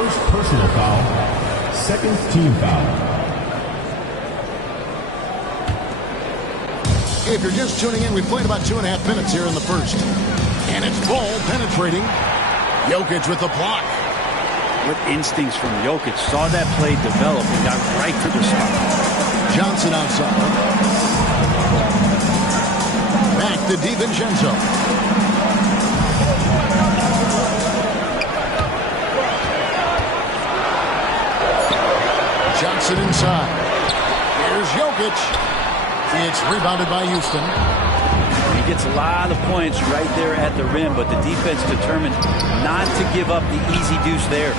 First personal foul. Second team foul. If you're just tuning in, we played about 2.5 minutes here in the first. And it's ball penetrating. Jokic with the block. What instincts from Jokic. Saw that play develop and got right to the spot. Johnson outside. Back to DiVincenzo. Johnson inside. Here's Jokic. It's rebounded by Houston. He gets a lot of points right there at the rim, but the defense determined not to give up the easy deuce there.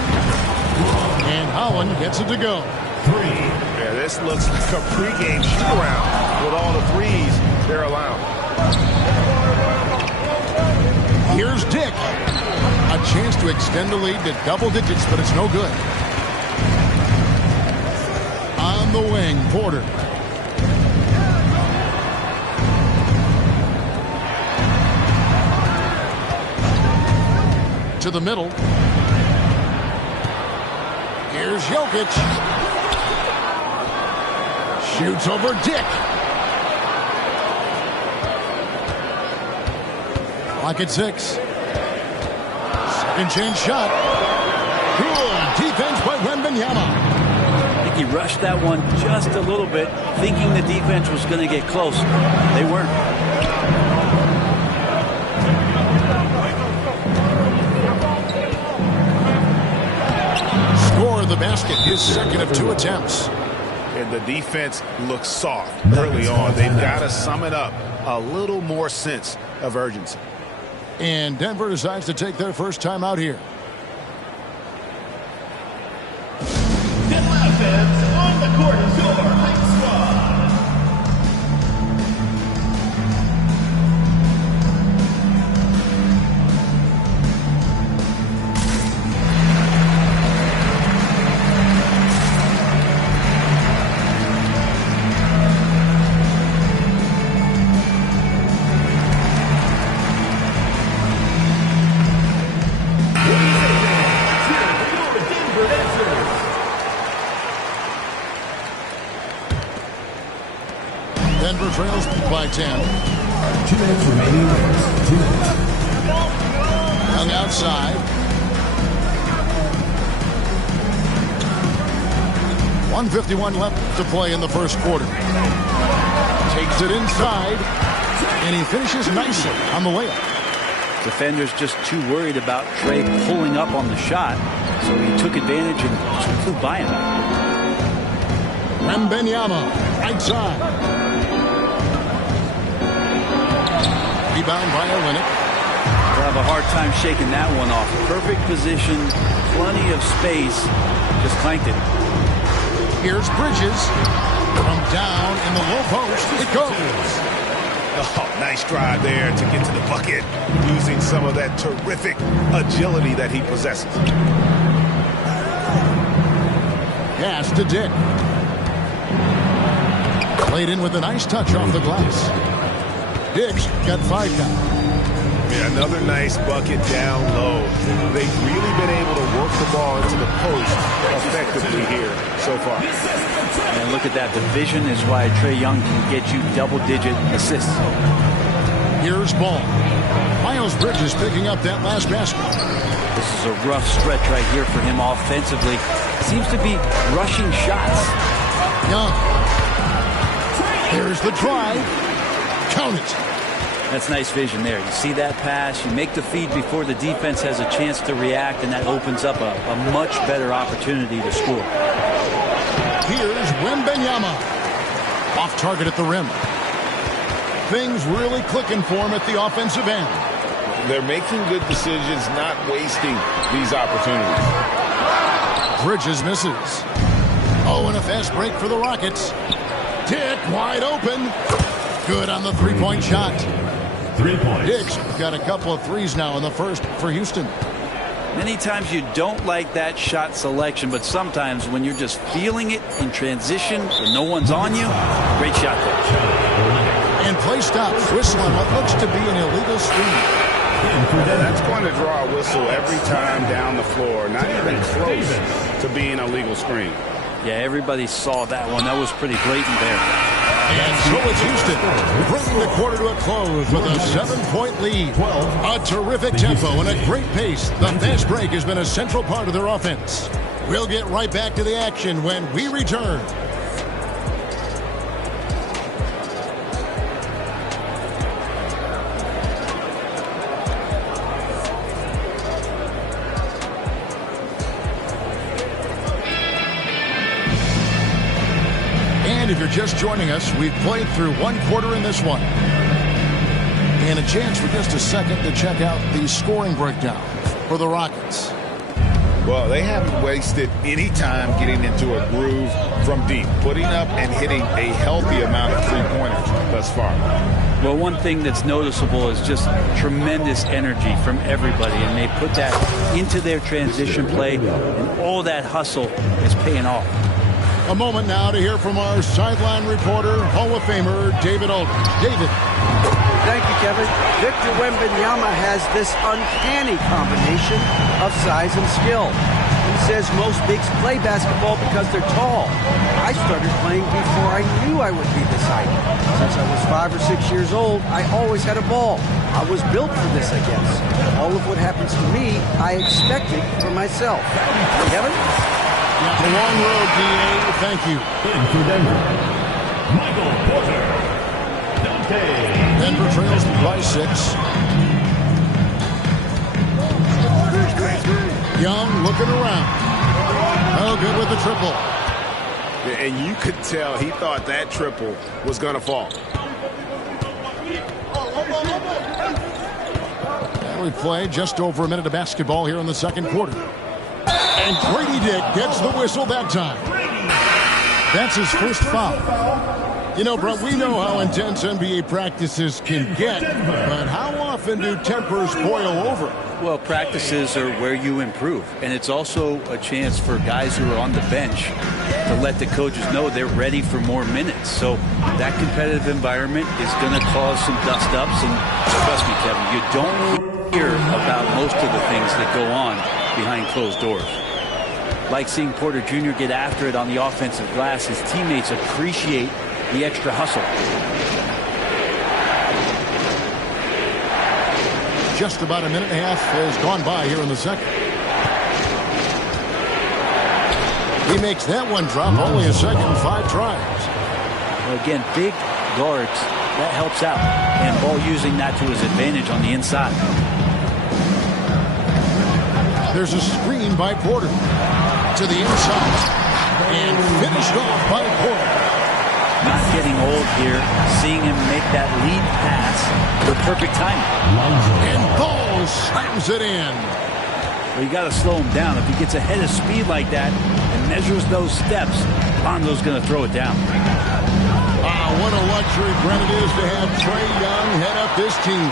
And Holland gets it to go. 3. Yeah, this looks like a pregame shoot-around with all the threes they're allowed. Here's Dick. A chance to extend the lead to double digits, but it's no good. On the wing, Porter. To the middle. Here's Jokic. Shoots over Dick. Clock at 6. Second chance shot. Good defense by Wembanyama. I think he rushed that one just a little bit, thinking the defense was going to get close. They weren't. Score the basket, his second of 2 attempts. And the defense looks soft early on. They've got to sum it up. A little more sense of urgency. And Denver decides to take their first time out here. Atlanta fans on the court, your hype squad. Denver trails by 10. 2 minutes remaining. 2 minutes. Young outside. 1:51 left to play in the first quarter. Takes it inside, and he finishes nicely on the layup. Defenders just too worried about Trey pulling up on the shot, so he took advantage and flew by him. Wembanyama, right side. Rebound by Olynyk. They'll have a hard time shaking that one off. Perfect position, plenty of space, just clanked it. Here's Bridges. From down in the low post, it goes. Oh, nice drive there to get to the bucket, using some of that terrific agility that he possesses. Pass to Dick. Played in with a nice touch off the glass. Dick's got 5 now. Yeah, another nice bucket down low. They've really been able to work the ball into the post effectively here so far. And look at that. The vision is why Trae Young can get you double-digit assists. Here's ball. Miles Bridges picking up that last basket. This is a rough stretch right here for him offensively. Seems to be rushing shots. Young. Here's the drive. Count it. That's nice vision there. You see that pass, you make the feed before the defense has a chance to react, and that opens up a much better opportunity to score. Here's Wembanyama. Off target at the rim. Things really clicking for him at the offensive end. They're making good decisions, not wasting these opportunities. Bridges misses. Oh, and a fast break for the Rockets. Dick wide open. Good on the three-point shot. 3 points. Dick's got a couple of threes now in the first for Houston. Many times you don't like that shot selection, but sometimes when you're just feeling it in transition and no one's on you, great shot there. And play stops. Whistling what looks to be an illegal screen. That's going to draw a whistle every time down the floor. Not even close to being a legal screen. Yeah, everybody saw that one. That was pretty blatant there. And so it's Houston bringing the quarter to a close with a 7-point lead. A terrific tempo and a great pace. The fast break has been a central part of their offense. We'll get right back to the action when we return. If you're just joining us, we've played through one quarter in this one. And a chance for just a second to check out the scoring breakdown for the Rockets. Well, they haven't wasted any time getting into a groove from deep, putting up and hitting a healthy amount of three-pointers thus far. Well, one thing that's noticeable is just tremendous energy from everybody, and they put that into their transition play, and all that hustle is paying off. A moment now to hear from our sideline reporter, Hall of Famer David Aldridge. David. Thank you, Kevin. Victor Wembanyama has this uncanny combination of size and skill. He says most bigs play basketball because they're tall. I started playing before I knew I would be this height. Since I was 5 or 6 years old, I always had a ball. I was built for this, I guess. All of what happens to me, I expected for myself. Kevin? Yeah, a long road, D.A. Thank you. In for Denver, Michael Porter. Dante. Denver trails by 6. Young looking around. Oh, good with the triple. And you could tell he thought that triple was going to fall. And we play just over a minute of basketball here in the second quarter. And Grady Dick gets the whistle that time. That's his first foul. You know, Brett, we know how intense NBA practices can get, but how often do tempers boil over? Well, practices are where you improve, and it's also a chance for guys who are on the bench to let the coaches know they're ready for more minutes. So that competitive environment is going to cause some dust-ups, and trust me, Kevin, you don't hear about most of the things that go on behind closed doors. Like seeing Porter Jr. get after it on the offensive glass. His teammates appreciate the extra hustle. Just about a minute and a half has gone by here in the second. He makes that one drop only a second, 5 tries. Well, again, big guards, that helps out. And Ball using that to his advantage on the inside. There's a screen by Porter to the inside and finished off by Porter. Not getting old here, seeing him make that lead pass with perfect timing. And Ball slams it in. Well, you got to slow him down. If he gets ahead of speed like that and measures those steps, Lonzo's going to throw it down. What a luxury, Brent, it is to have Trae Young head up this team.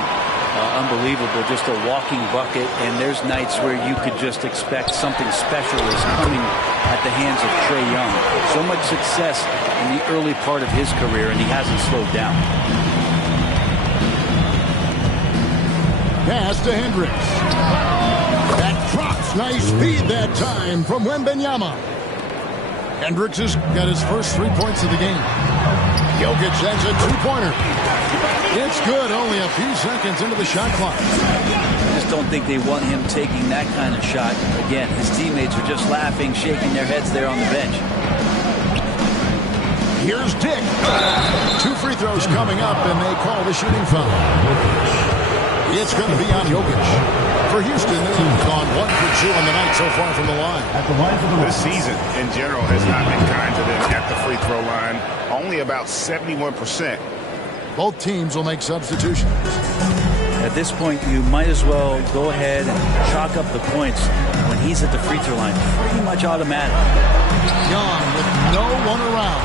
Unbelievable, just a walking bucket, and there's nights where you could just expect something special is coming at the hands of Trae Young. So much success in the early part of his career, and he hasn't slowed down. Pass to Hendricks. That drops, nice speed that time from Wembanyama. Hendricks has got his first 3 points of the game. Jokic has a 2-pointer. It's good, only a few seconds into the shot clock. I just don't think they want him taking that kind of shot. Again, his teammates are just laughing, shaking their heads there on the bench. Here's Dick. 2 free throws coming up, and they call the shooting foul. It's going to be on Jokic. For Houston, they've gone 1 for 2 on the night so far from the line. This season, in general, has not been kind to them at the free throw line. Only about 71%. Both teams will make substitutions. At this point, you might as well go ahead and chalk up the points when he's at the free throw line. Pretty much automatic. Young with no one around.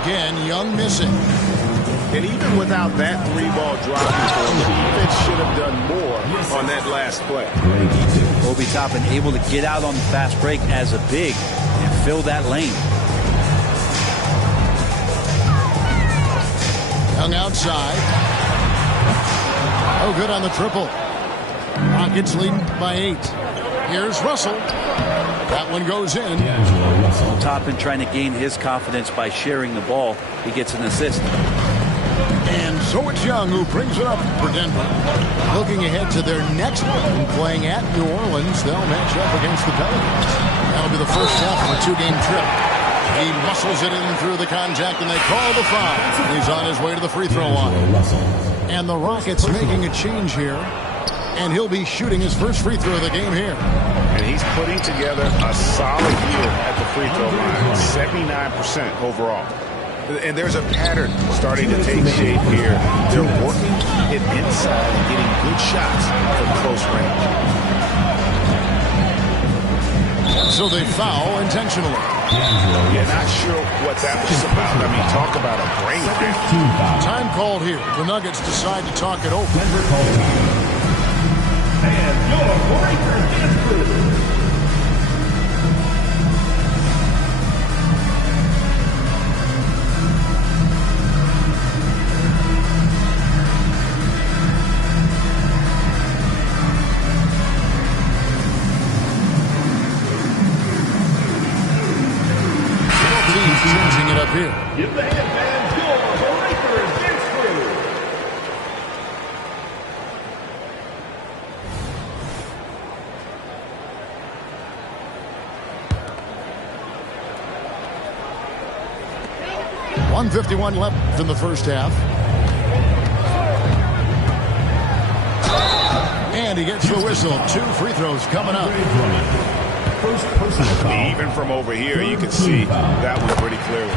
Again, Young missing. And even without that 3-ball drop, the defense should have done more on that last play. Obi Toppin able to get out on the fast break as a big and fill that lane. Young outside. Oh, good on the triple. Rockets leading by 8. Here's Russell. That one goes in. Toppin trying to gain his confidence by sharing the ball. He gets an assist. And so it's Young who brings it up for Denver. Looking ahead to their next one, playing at New Orleans, they'll match up against the Pelicans. That'll be the first half of a 2-game trip. He muscles it in through the contact, and they call the foul. He's on his way to the free throw line. And the Rockets making a change here. And he'll be shooting his first free throw of the game here. And he's putting together a solid year at the free throw line, 79% overall. And there's a pattern starting to take shape here. They're working it inside and getting good shots from close range. So they foul intentionally. Yeah, not sure what that was about. I mean, talk about a brain cramp. Time called here. The Nuggets decide to talk it over. And your Lakers is through. Changing it up here. Give the headband your Lakers is through. .151 left in the first half. And he gets the whistle. 2 free throws coming up. First personal foul. Even from over here, you can see that one pretty clearly.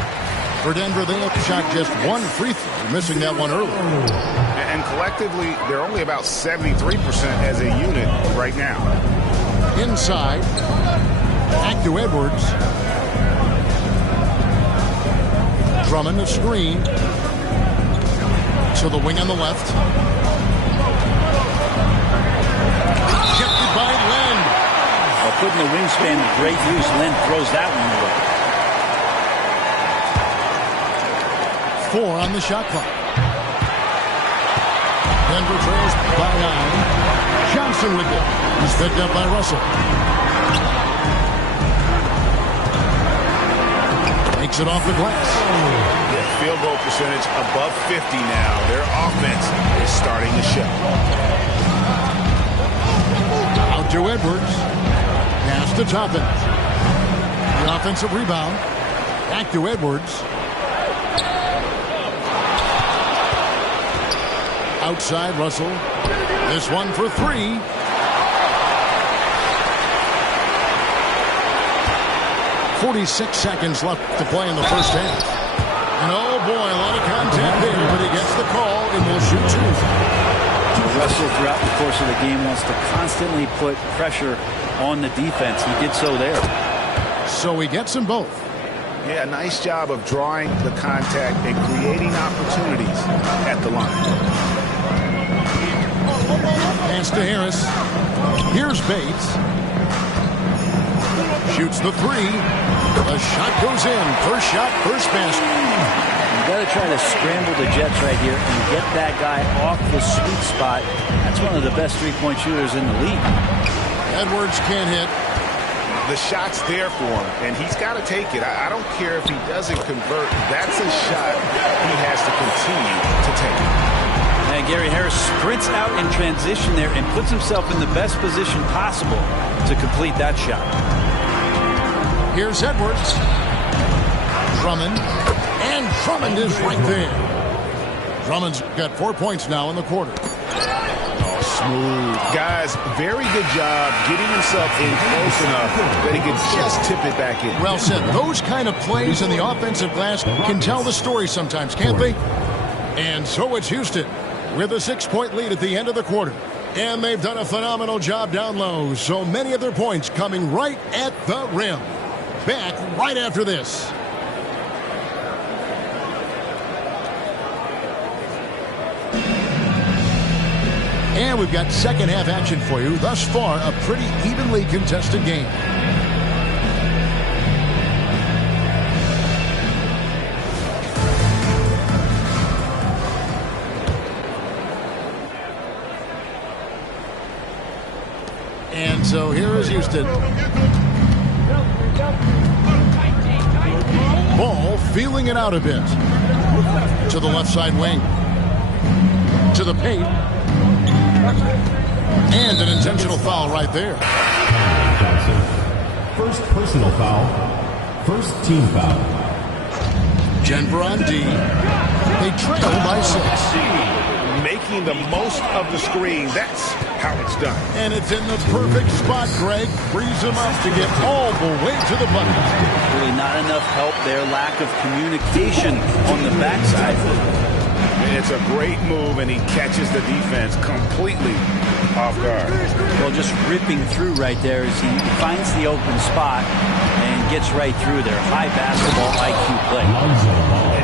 For Denver, they have shot just 1 free throw, missing that one early. And collectively, they're only about 73% as a unit right now. Inside, back to Edwards. Drummond a screen. So the wing on the left. Rejected by Len. Putting the wingspan to great use. Len throws that one away. 4 on the shot clock. Denver trails by 9. Johnson with it. He's picked up by Russell. Makes it off the glass. Yeah, field goal percentage above 50 now. Their offense is starting to show. Out to Edwards. Pass to Toppin. The offensive rebound. Back to Edwards. Outside Russell. This one for 3. .46 seconds left to play in the first half. And oh boy, a lot of contact there, but he gets the call and will shoot 2. Russell throughout the course of the game wants to constantly put pressure on the defense. He did so there. So he gets them both. Yeah, nice job of drawing the contact and creating opportunities at the line. Pass to Harris. Here's Bates. Shoots the 3. The shot goes in. First shot, first basket. You got to try to scramble the Jets right here and get that guy off the sweet spot. That's one of the best three-point shooters in the league. Edwards can't hit. The shot's there for him, and he's got to take it. I don't care if he doesn't convert. That's a shot he has to continue to take. And Gary Harris sprints out in transition there and puts himself in the best position possible to complete that shot. Here's Edwards. Drummond. And Drummond is right there. Drummond's got 4 points now in the quarter. Oh, smooth. Guys, very good job getting himself in close enough that he could just tip it back in. Well said. Those kind of plays in the offensive glass can tell the story sometimes, can't they? And so it's Houston with a 6-point lead at the end of the quarter. And they've done a phenomenal job down low. So many of their points coming right at the rim. Back right after this. And we've got second half action for you. Thus far, a pretty evenly contested game. And so here is Houston. Ball feeling it out a bit. To the left side wing. To the paint. And an intentional foul right there. First personal foul. First team foul. Denver on D. They trail by 6. Making the most of the screen. That's how it's done. And it's in the perfect spot, Greg. Frees him up to get all the way to the bucket. Really not enough help there. Lack of communication on the backside. It's a great move, and he catches the defense completely off guard. Well, just ripping through right there as he finds the open spot and gets right through there. High basketball IQ play.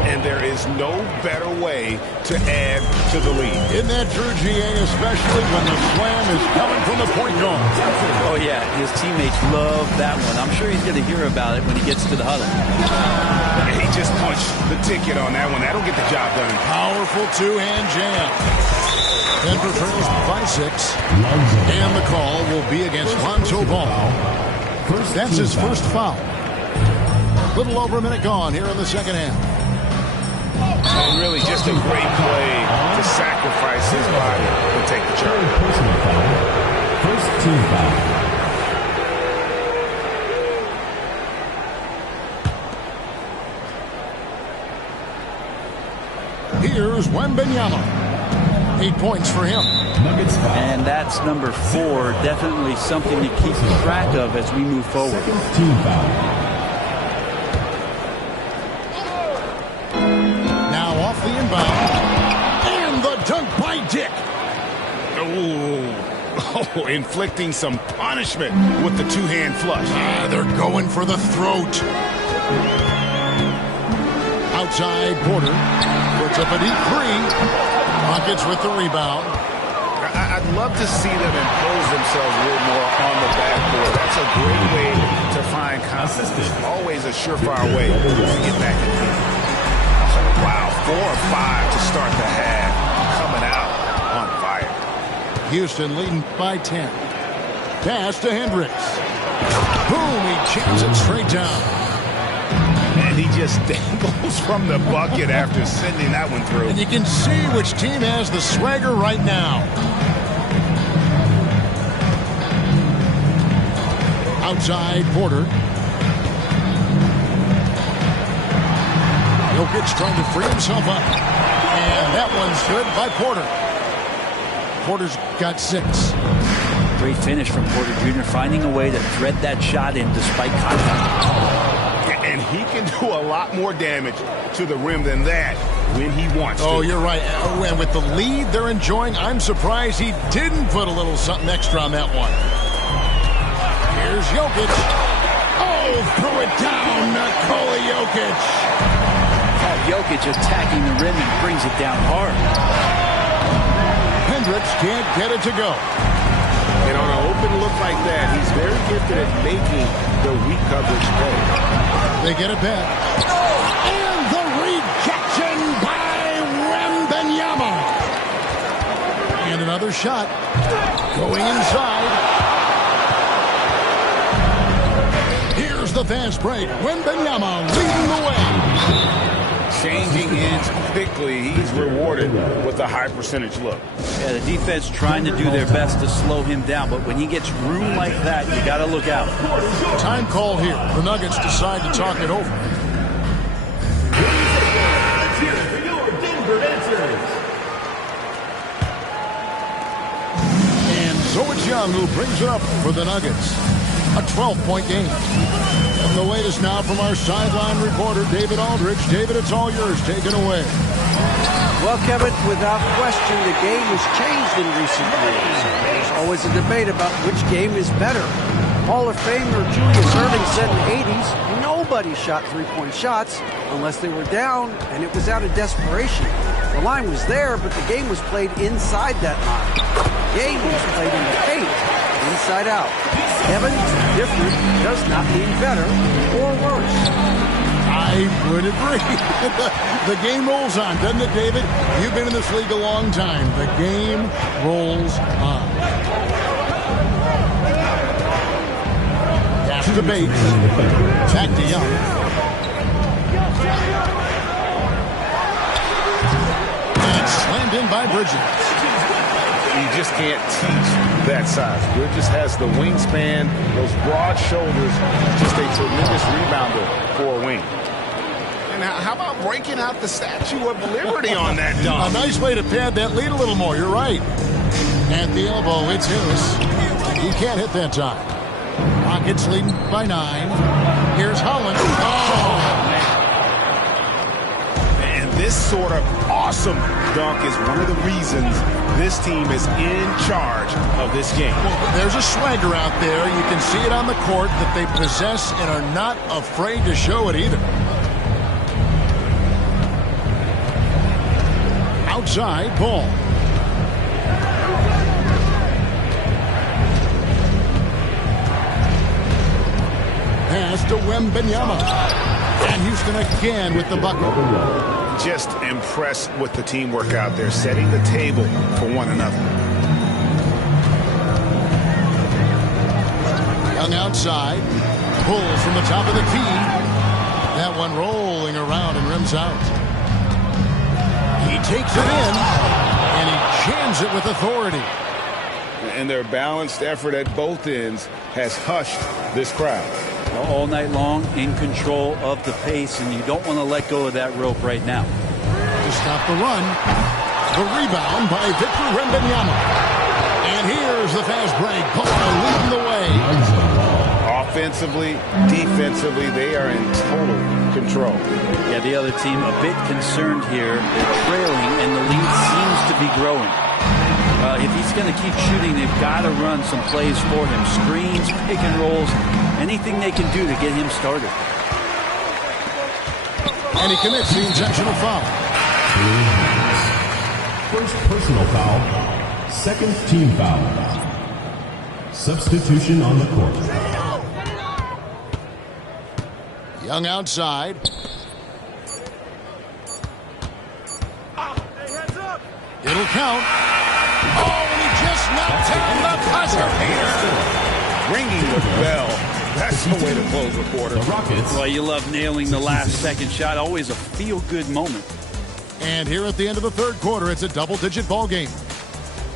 And there is no better way to add to the lead. In that true GA, especially when the slam is coming from the point guard. Oh, yeah. His teammates love that one. I'm sure he's going to hear about it when he gets to the huddle. He just punched the ticket on that one. That'll get the job done. Powerful two-hand jam. Denver trails by 6. And the call will be against Lonzo Ball. That's his first foul. Little over a minute gone here in the second half. And really just a great play to sacrifice his body and take the charge. Personal foul. First team foul. Here's Wembanyama. 8 points for him. Nuggets foul. And that's number 4. Definitely something to keep track of as we move forward. Second team foul. Now off the inbound. And the dunk by Dick. Oh, inflicting some punishment with the two-hand flush. They're going for the throat. Outside Porter. Puts up a deep 3. Rockets with the rebound. I'd love to see them impose themselves a little more on the backboard. That's a great way to find confidence. Always a surefire way to get back in the game. Wow, 4 or 5 to start the half. Coming out on fire. Houston leading by 10. Pass to Hendricks. Boom, he jams it straight down. And he just dangles from the bucket after sending that one through. And you can see which team has the swagger right now. Outside Porter. Jokic trying to free himself up. And that one's good by Porter. Porter's got 6. Great finish from Porter Jr. finding a way to thread that shot in despite contact. And he can do a lot more damage to the rim than that when he wants to. Oh, you're right. And with the lead they're enjoying, I'm surprised he didn't put a little something extra on that one. Here's Jokic. Oh, threw it down. Nikola Jokic. Oh, Jokic attacking the rim and brings it down hard. Hendricks can't get it to go. And on an open look like that, he's very gifted at making the weak coverage pay. They get it back. And the rejection by Wembanyama. And another shot going inside. Here's the fast break. Wembanyama leading the way. Changing ends quickly. He's rewarded with a high percentage look. Yeah, the defense trying to do their best to slow him down, but when he gets room like that, you got to look out. Time call here. The Nuggets decide to talk it over. And so it's Young who brings it up for the Nuggets. A 12-point game. And the latest now from our sideline reporter, David Aldridge. David, it's all yours. Take it away. Well, Kevin, without question, the game has changed in recent years. There's always a debate about which game is better. Hall of Famer Julius Erving said in the 80s, nobody shot three-point shots unless they were down, and it was out of desperation. The line was there, but the game was played inside that line. The game was played in the paint, inside out. Kevin, different does not mean better or worse. I would agree. The game rolls on, doesn't it, David? You've been in this league a long time. The game rolls on. to Bates. Back to Young. And slammed in by Bridges. You just can't teach that size. Bridges has the wingspan, those broad shoulders, just a tremendous rebounder for a wing. And how about breaking out the Statue of Liberty on that dunk? A nice way to pad that lead a little more. You're right. At the elbow, it's Harris. He can't hit that time. Rockets leading by 9. Here's Holland. Oh, man. And this sort of awesome dunk is one of the reasons this team is in charge of this game. Well, there's a swagger out there. You can see it on the court that they possess and are not afraid to show it either. Outside ball. Pass to Wembanyama. And Houston again with the bucket. Just impressed with the teamwork out there, setting the table for one another. Young outside. Pulls from the top of the key. That one rolling around and rims out. He takes it in, and he jams it with authority. And their balanced effort at both ends has hushed this crowd. All night long, in control of the pace, and you don't want to let go of that rope right now. To stop the run, the rebound by Victor Wembanyama. And here's the fast break. Paul leading the way. Offensively, defensively, they are in total control. Yeah, the other team a bit concerned here. They're trailing, and the lead seems to be growing. If he's going to keep shooting, they've got to run some plays for him. Screens, pick and rolls, anything they can do to get him started. And he commits the intentional foul. First personal foul, second team foul. Substitution on the court. Young outside. It'll count. Oh, and he just knocked down the buzzer here. Ringing the bell. That's the way to close the quarter. The Rockets. Well, you love nailing the last second shot. Always a feel-good moment. And here at the end of the third quarter, it's a double-digit ball game.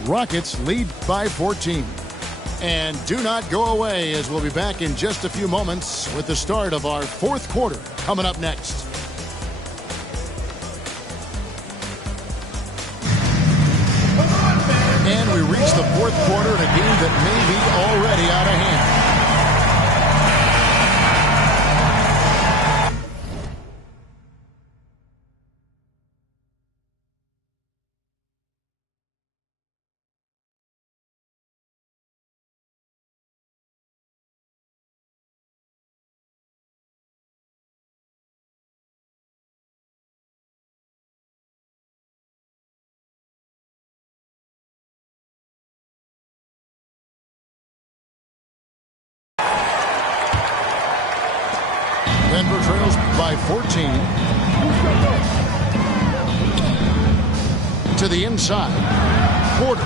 Rockets lead by 14. And do not go away, as we'll be back in just a few moments with the start of our fourth quarter coming up next. And we reach the fourth quarter in a game that may be already out of hand. Denver trails by 14. To the inside. Porter.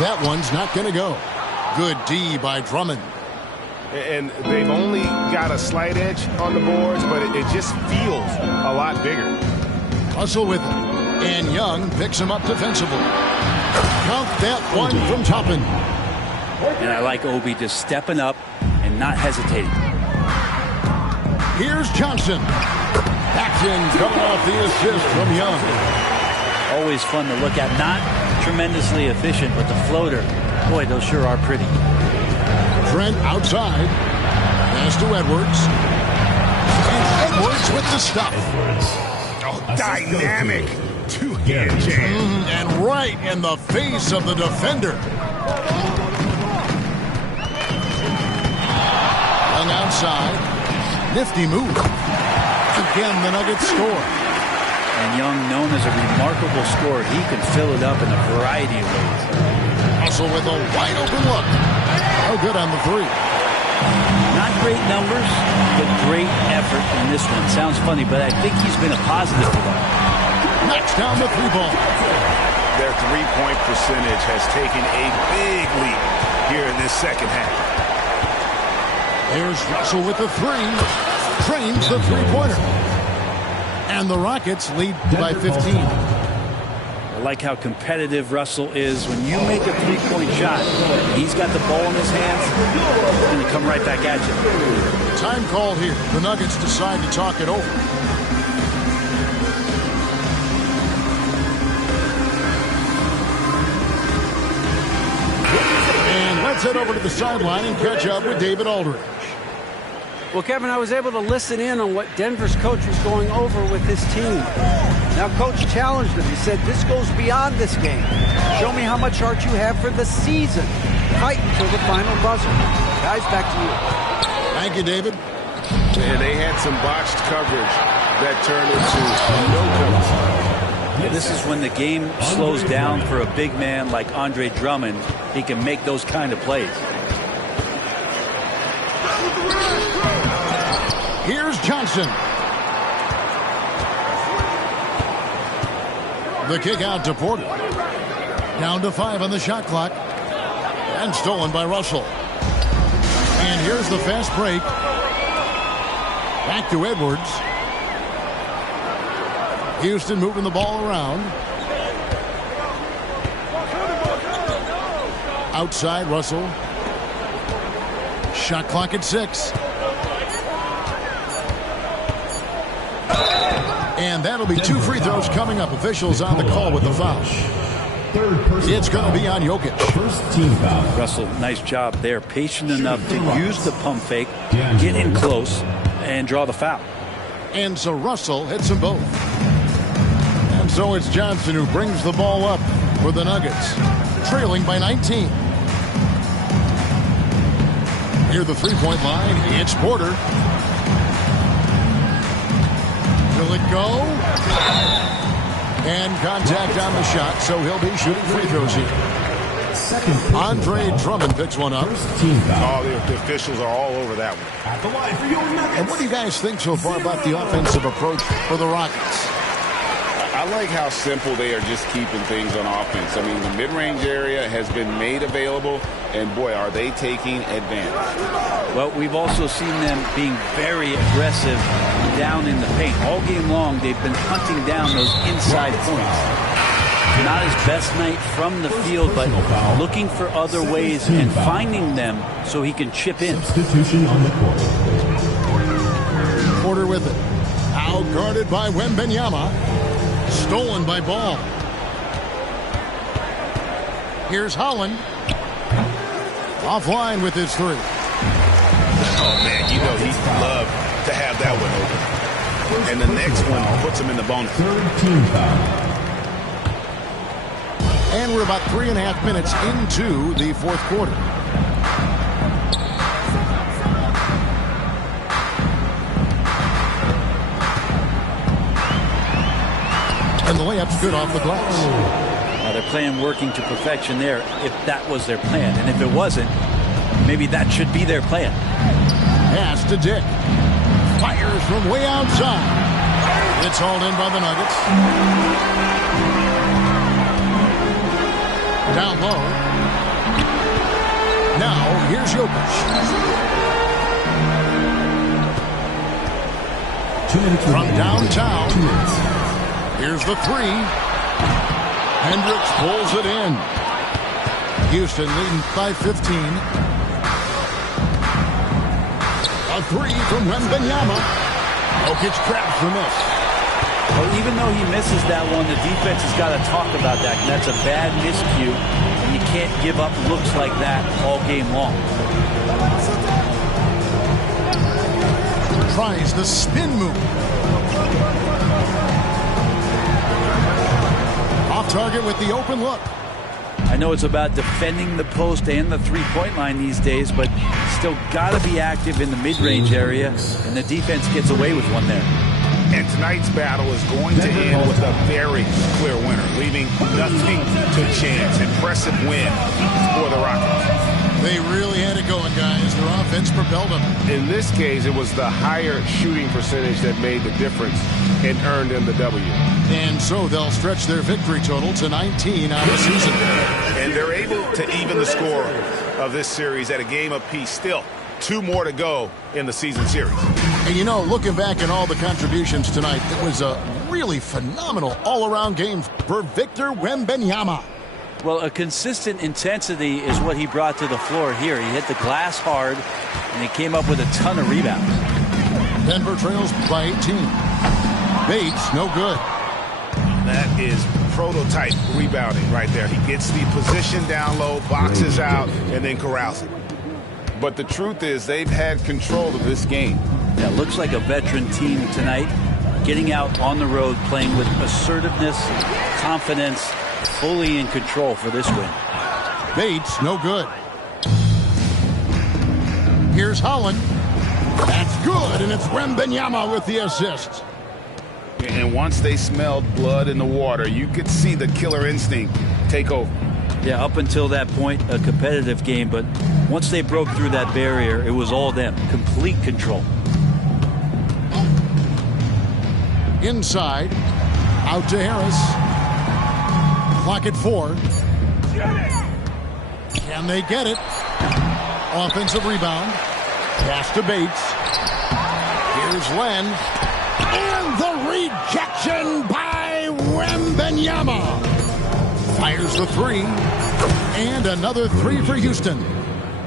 That one's not going to go. Good D by Drummond. And they've only got a slight edge on the boards, but it just feels a lot bigger. Hustle with it. And Young picks him up defensively. Count that one from Toppin. And I like Obi just stepping up and not hesitating. Here's Johnson. Backed in, coming off the assist from Young. Always fun to look at. Not tremendously efficient, but the floater, boy, those sure are pretty. Trent outside. Pass to Edwards. And Edwards with the stop. Oh, dynamic two-hand jam. And right in the face of the defender. Young outside. Nifty move. Again, the Nuggets score. And Young, known as a remarkable scorer, he can fill it up in a variety of ways. Also with a wide open look. Oh, good on the three. Not great numbers, but great effort in this one. Sounds funny, but I think he's been a positive for them. Knocks down the three ball. Their three-point percentage has taken a big leap here in this second half. Here's Russell with the three. Trains the three-pointer. And the Rockets lead by 15. I like how competitive Russell is. When you make a three-point shot, he's got the ball in his hands, he's going to come right back at you. Time called here. The Nuggets decide to talk it over. And let's head over to the sideline and catch up with David Aldridge. Well, Kevin, I was able to listen in on what Denver's coach was going over with his team. Now, Coach challenged him. He said, this goes beyond this game. Show me how much heart you have for the season. Fight until the final buzzer. Guys, back to you. Thank you, David. And they had some botched coverage that turned into no coverage. This is when the game slows down for a big man like Andre Drummond. He can make those kind of plays. Here's Johnson. The kick out to Porter. Down to 5 on the shot clock. And stolen by Russell. And here's the fast break. Back to Edwards. Houston moving the ball around. Outside Russell. Shot clock at 6. And that'll be 2 free throws coming up. Officials on the call with the foul. It's going to be on Jokic. First team foul. Russell, nice job there. Patient enough to use the pump fake, get in close, and draw the foul. And so Russell hits them both. And so it's Johnson who brings the ball up for the Nuggets, trailing by 19. Near the three-point line, it's Porter. Will it go? And contact on the shot, so he'll be shooting free throws here. Andre Drummond picks one up. Team foul. Oh, the officials are all over that one. At the line for your Nuggets. And what do you guys think so far about the offensive approach for the Rockets? I like how simple they are just keeping things on offense. I mean, the mid-range area has been made available, and boy, are they taking advantage. Well, we've also seen them being very aggressive down in the paint. All game long, they've been hunting down those inside points. Not his best night from the field, but looking for other ways and finding them so he can chip in. Substitution on the court. Porter with it. Out guarded by Wembanyama. Stolen by Ball. Here's Holland. Offline with his 3. Oh, man, you know he'd love to have that one open. And the next one puts him in the bonus. Third team foul. And we're about 3.5 minutes into the fourth quarter. And the layup's good off the glass. Now they're playing working to perfection there if that was their plan. And if it wasn't, maybe that should be their plan. Pass to Dick. Fires from way outside. It's hauled in by the Nuggets. Down low. Now, here's Jokic. 2 minutes From remaining. downtown. 2 minutes. Here's the 3. Hendricks pulls it in. Houston leading by 15. A 3 from Wembanyama. Jokic grabs the miss. Well, even though he misses that one, the defense has got to talk about that. And that's a bad miscue, and you can't give up looks like that all game long. Tries the spin move. Off target with the open look. I know it's about defending the post and the three-point line these days, but still got to be active in the mid-range area, and the defense gets away with one there. And tonight's battle is going to end with a very clear winner, leaving nothing to chance. Impressive win for the Rockets. They really had it going, guys. Their offense propelled them. In this case, it was the higher shooting percentage that made the difference and earned them the W. And so they'll stretch their victory total to 19 on the season. And they're able to even the score of this series at a game apiece. Still, 2 more to go in the season series. And you know, looking back at all the contributions tonight, it was a really phenomenal all-around game for Victor Wembanyama. Well, a consistent intensity is what he brought to the floor here. He hit the glass hard, and he came up with a ton of rebounds. Denver trails by 18. Bates, no good. That is prototype rebounding right there. He gets the position down low, boxes out, and then corrals it. But the truth is they've had control of this game. Yeah, looks like a veteran team tonight, getting out on the road, playing with assertiveness, confidence, fully in control for this win. Bates, no good. Here's Holland. That's good, and it's Wembanyama with the assist. And once they smelled blood in the water, you could see the killer instinct take over. Yeah, up until that point, a competitive game, but once they broke through that barrier, it was all them. Complete control. Inside, out to Harris. Clock at 4. Can they get it? Offensive rebound. Pass to Bates. Here's Len. And the rejection by Wembanyama. Fires the 3. And another 3 for Houston.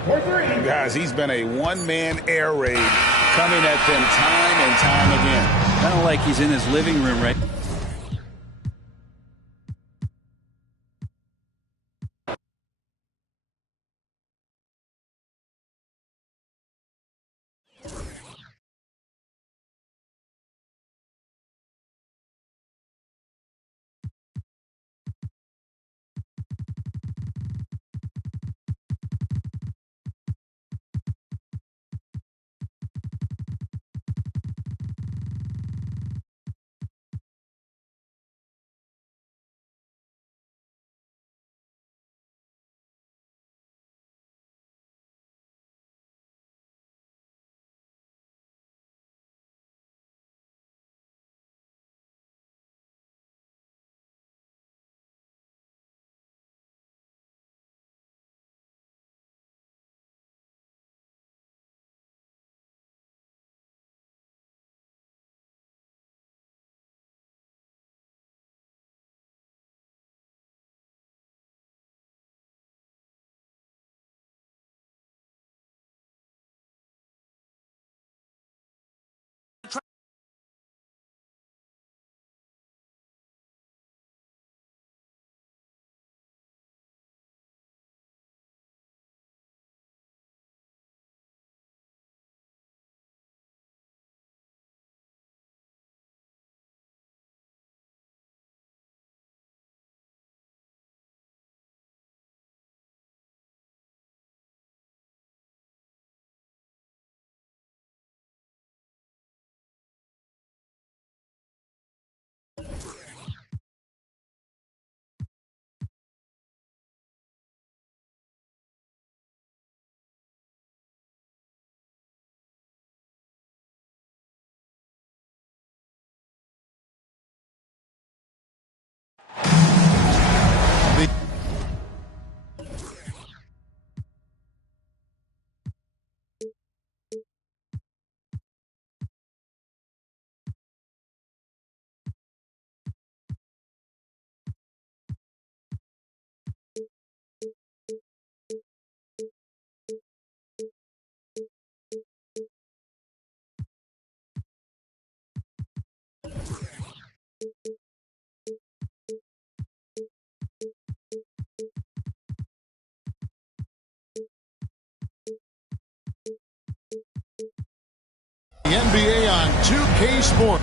Guys, he's been a one-man air raid coming at them time and time again. Kind of like he's in his living room right now. The NBA on 2K Sport.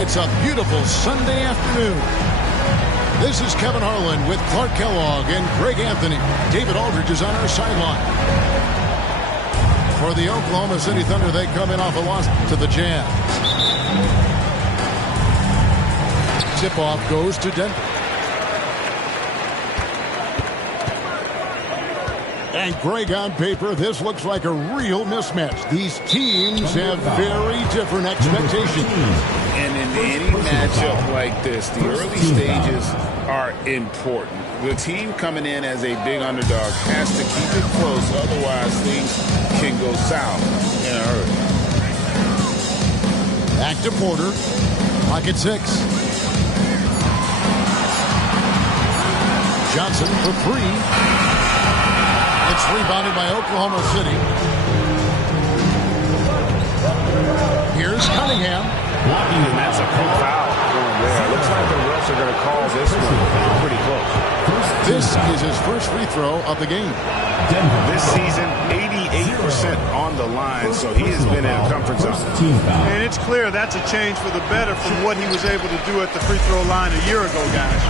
It's a beautiful Sunday afternoon. This is Kevin Harlan with Clark Kellogg and Greg Anthony. David Aldridge is on our sideline. For the Oklahoma City Thunder, they come in off a loss to the Jazz. Tip-off goes to Denver. And Greg, on paper, this looks like a real mismatch. These teams have very different expectations. And in any matchup like this, the early stages are important. The team coming in as a big underdog has to keep it close, otherwise things can go south in a hurry. Back to Porter. Pocket 6. Johnson for 3. It's rebounded by Oklahoma City. Here's Cunningham. And that's a quick foul going there. Looks like the refs are going to call this one pretty close. This is his first free throw of the game. This season, 88% on the line, so he has been in a comfort zone. And it's clear that's a change for the better from what he was able to do at the free throw line a year ago, guys.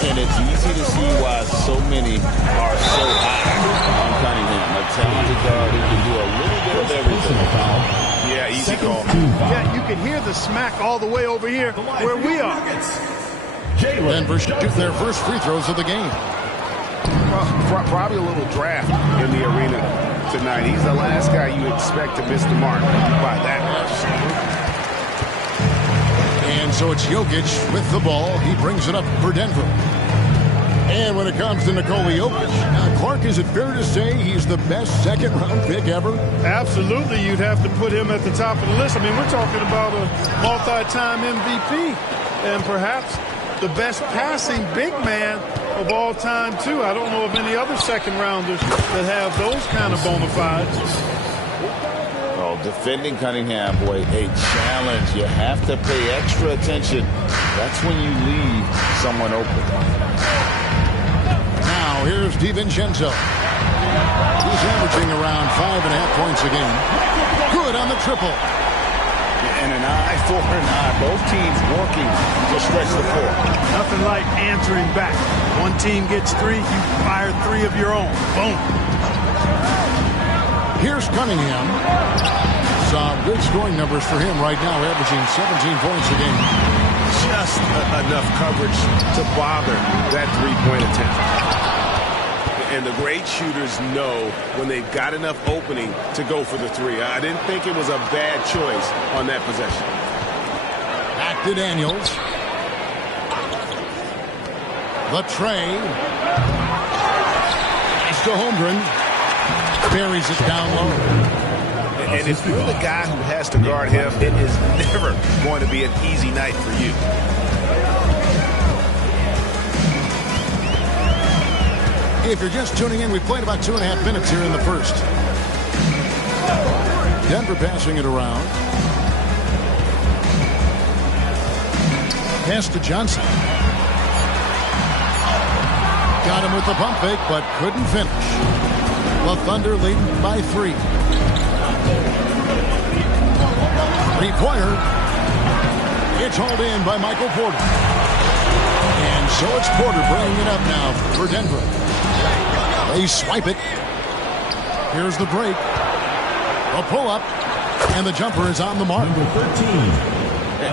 And it's easy to see why so many are so high on Cunningham. A talented guard who can do a little bit of everything. Yeah, easy call. Yeah, you can hear the smack all the way over here where we are. Denver shoot their first free throws of the game. Probably a little draft in the arena tonight. He's the last guy you expect to miss the mark by that much. And so it's Jokic with the ball. He brings it up for Denver. And when it comes to Nikola Jokic, Clark, is it fair to say he's the best second-round pick ever? Absolutely, you'd have to put him at the top of the list. I mean, we're talking about a multi-time MVP and perhaps the best passing big man of all time, too. I don't know of any other second-rounders that have those kind of bona fides. Oh, defending Cunningham, boy, a challenge. You have to pay extra attention. That's when you leave someone open. Now, here's DiVincenzo. He's averaging around 5.5 points a game. Good on the triple. And an eye for an eye. Both teams working to stretch the floor. Nothing like answering back. One team gets 3, you fire 3 of your own. Boom. Here's Cunningham. Some good scoring numbers for him right now, averaging 17 points a game. Just enough coverage to bother that three-point attempt. And the great shooters know when they've got enough opening to go for the 3. I didn't think it was a bad choice on that possession. Back to Daniels. The tray. Pass to Holmgren. Buries it down low. And if you're the guy who has to guard him, it is never going to be an easy night for you. If you're just tuning in, we played about 2.5 minutes here in the first. Denver passing it around. Pass to Johnson. Got him with the pump fake, but couldn't finish. The Thunder leading by 3. 3-pointer. It's hauled in by Michael Porter. And so it's Porter bringing it up now for Denver. They swipe it. Here's the break. A pull-up. And the jumper is on the mark. Number 13.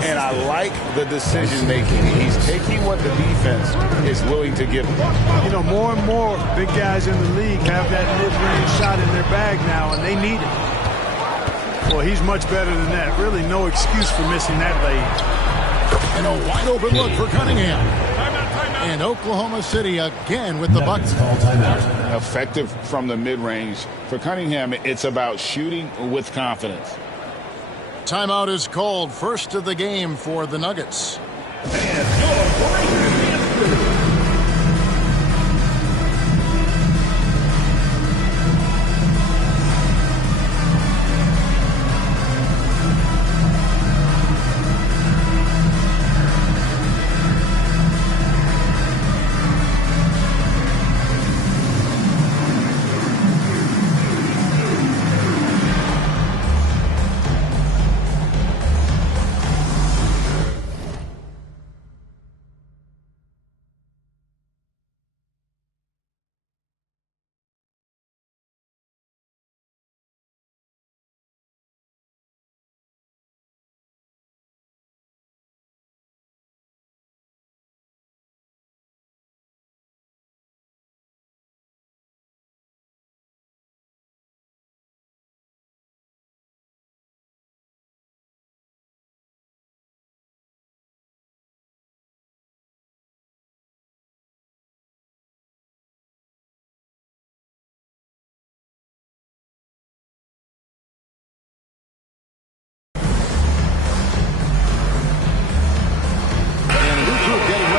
And I like the decision-making. He's taking what the defense is willing to give him. You know, more and more big guys in the league have that mid-range shot in their bag now, and they need it. Well, he's much better than that. Really no excuse for missing that lead. And a wide-open look for Cunningham. And Oklahoma City again with the bucket. Effective from the mid-range. For Cunningham, it's about shooting with confidence. Timeout is called. First of the game for the Nuggets.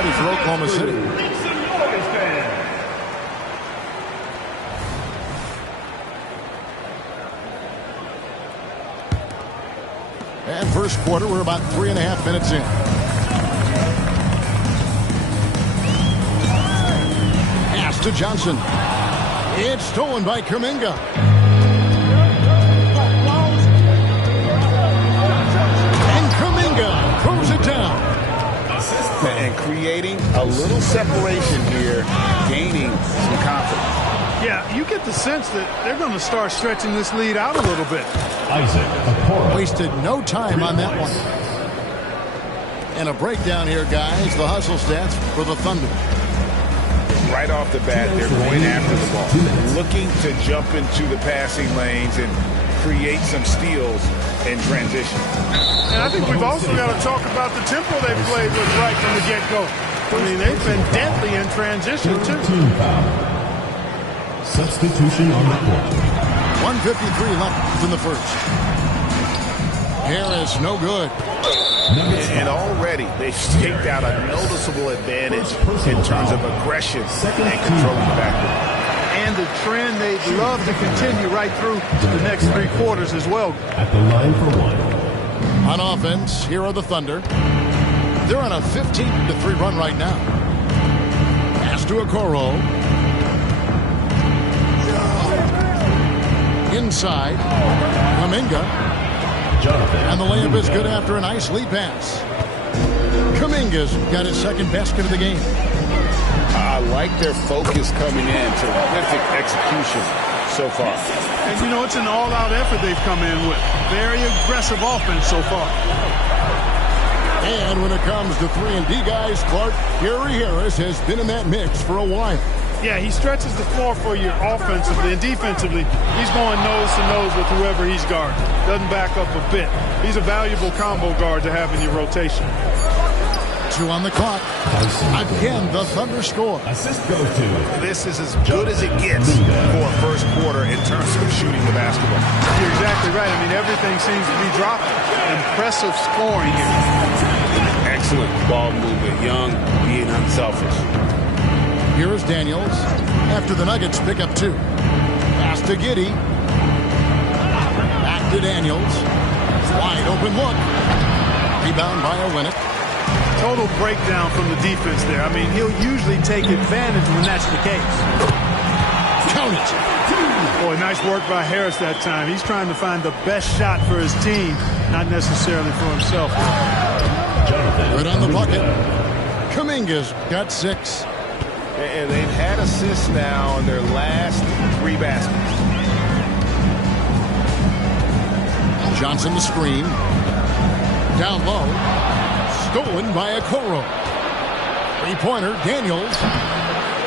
For Oklahoma City. And first quarter, we're about 3.5 minutes in. Pass to Johnson. It's stolen by Kuminga. And Kuminga throws it down. And creating a little separation here, gaining some confidence. Yeah, you get the sense that they're going to start stretching this lead out a little bit. Isaac Okoro. Wasted no time on that one. And a breakdown here, guys. The hustle stats for the Thunder. Right off the bat, they're going after the ball, looking to jump into the passing lanes and create some steals in transition. And I think we've also got to talk about the tempo they've played with right from the get-go. I mean, they've been deadly in transition, too. Team foul. Substitution on the court. 1:53 left in the first. Harris, no good. And already they've staked out a noticeable advantage in terms of aggression and controlling the backcourt. And the trend they'd love to continue right through the next 3 quarters as well. At the line for one. On offense, here are the Thunder. They're on a 15-3 run right now. Pass to Okoro. Inside. Kuminga. And the layup is good after a nice lead pass. Kuminga's got his second basket of the game. I like their focus coming in. Terrific execution so far. And, you know, it's an all-out effort they've come in with. Very aggressive offense so far. And when it comes to 3-and-D guys, Clark, Gary Harris has been in that mix for a while. Yeah, he stretches the floor for you offensively and defensively. He's going nose to nose with whoever he's guarding. Doesn't back up a bit. He's a valuable combo guard to have in your rotation. 2 on the clock. Again, the Thunder score. Assist goes to. This is as good as it gets for a first quarter in terms of shooting the basketball. You're exactly right. I mean, everything seems to be dropping. Impressive scoring here. Excellent ball movement. Young, being unselfish. Here is Daniels after the Nuggets pick up 2. Pass to Giddey. Back to Daniels. Wide open look. Rebound by Olynyk. Total breakdown from the defense there. I mean, he'll usually take advantage when that's the case. Count it. Boy, nice work by Harris that time. He's trying to find the best shot for his team, not necessarily for himself. Right on the bucket. Kuminga's got 6. And they've had assists now in their last 3 baskets. Johnson the screen. Down low. Stolen by Okoro. Three-pointer, Daniels.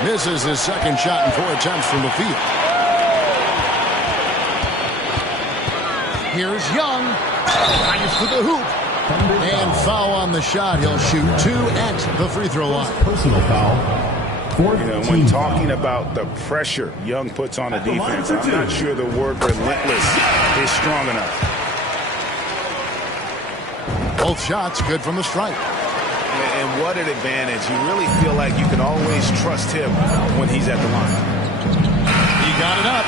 Misses his second shot in 4 attempts from the field. Here's Young. Drives to the hoop. And foul on the shot. He'll shoot 2 at the free throw line. Personal foul. When talking about the pressure Young puts on a defense, I'm not sure the word relentless is strong enough. Both shots good from the stripe. And what an advantage. You really feel like you can always trust him when he's at the line. He got it up.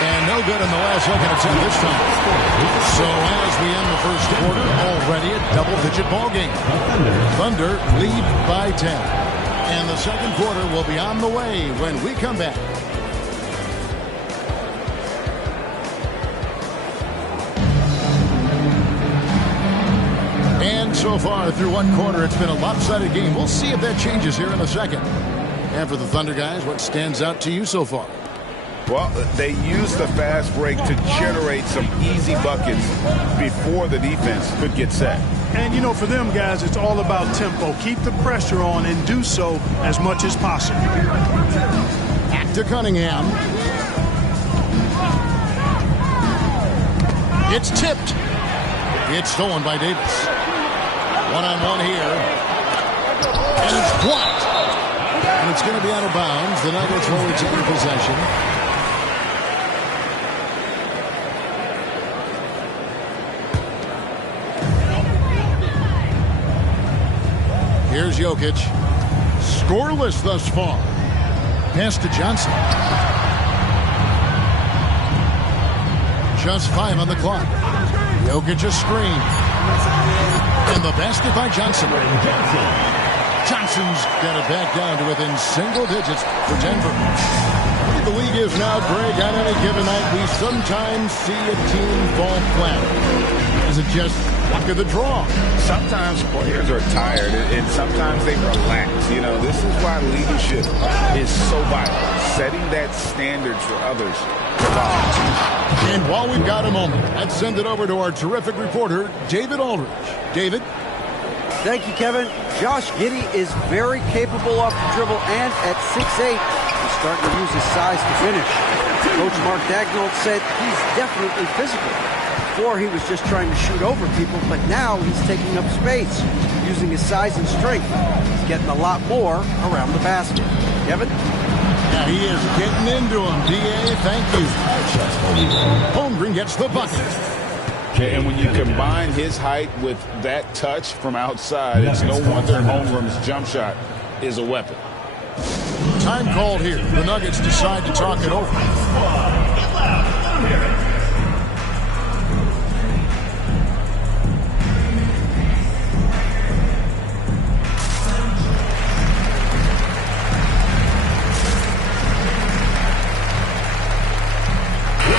And no good in the last second attempt this time. So as we end the first quarter, already a double-digit ball game. Thunder lead by 10. And the second quarter will be on the way when we come back. And so far through one quarter, it's been a lopsided game. We'll see if that changes here in a second. And for the Thunder guys, what stands out to you so far? Well, they used the fast break to generate some easy buckets before the defense could get set. And, you know, for them guys, it's all about tempo. Keep the pressure on and do so as much as possible. Back to Cunningham. It's tipped. It's stolen by Davis. One-on-one here. And it's blocked. And it's going to be out of bounds. The Nuggets will retain possession. Here's Jokic. Scoreless thus far. Pass to Johnson. Just 5 on the clock. Jokic a screen. And the basket by Johnson. Johnson's got it back down to within single digits for Denver. The league is now, Greg, on any given night, we sometimes see a team fall flat. Is it just luck of the draw? Sometimes players are tired, and sometimes they relax. You know, this is why leadership is so vital. Setting that standard for others to follow. And while we've got a moment, let's send it over to our terrific reporter, David Aldridge. David? Thank you, Kevin. Josh Giddey is very capable off the dribble, and at 6'8", he's starting to use his size to finish. Coach Mark Daigneault said he's definitely physical. Before, he was just trying to shoot over people, but now he's taking up space, using his size and strength. He's getting a lot more around the basket. Kevin? Yeah, he is getting into him. D.A., thank you. Holmgren gets the bucket. And when you combine his height with that touch from outside, it's no wonder Holmgren's jump shot is a weapon. Time called here. The Nuggets decide to talk it over.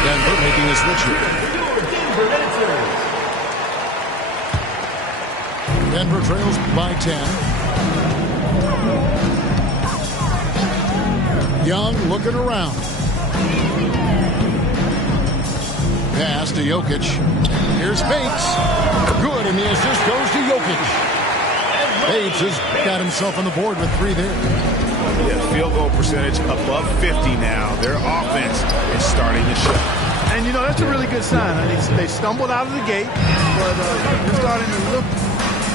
Denver making a switch here. Denver trails by 10. Young looking around. Pass to Jokic. Here's Bates. Good, and the assist goes to Jokic. Bates has got himself on the board with 3 there. Yeah, field goal percentage above 50 now. Their offense is starting to show. And, you know, that's a really good sign. I mean, they stumbled out of the gate, but they're starting to look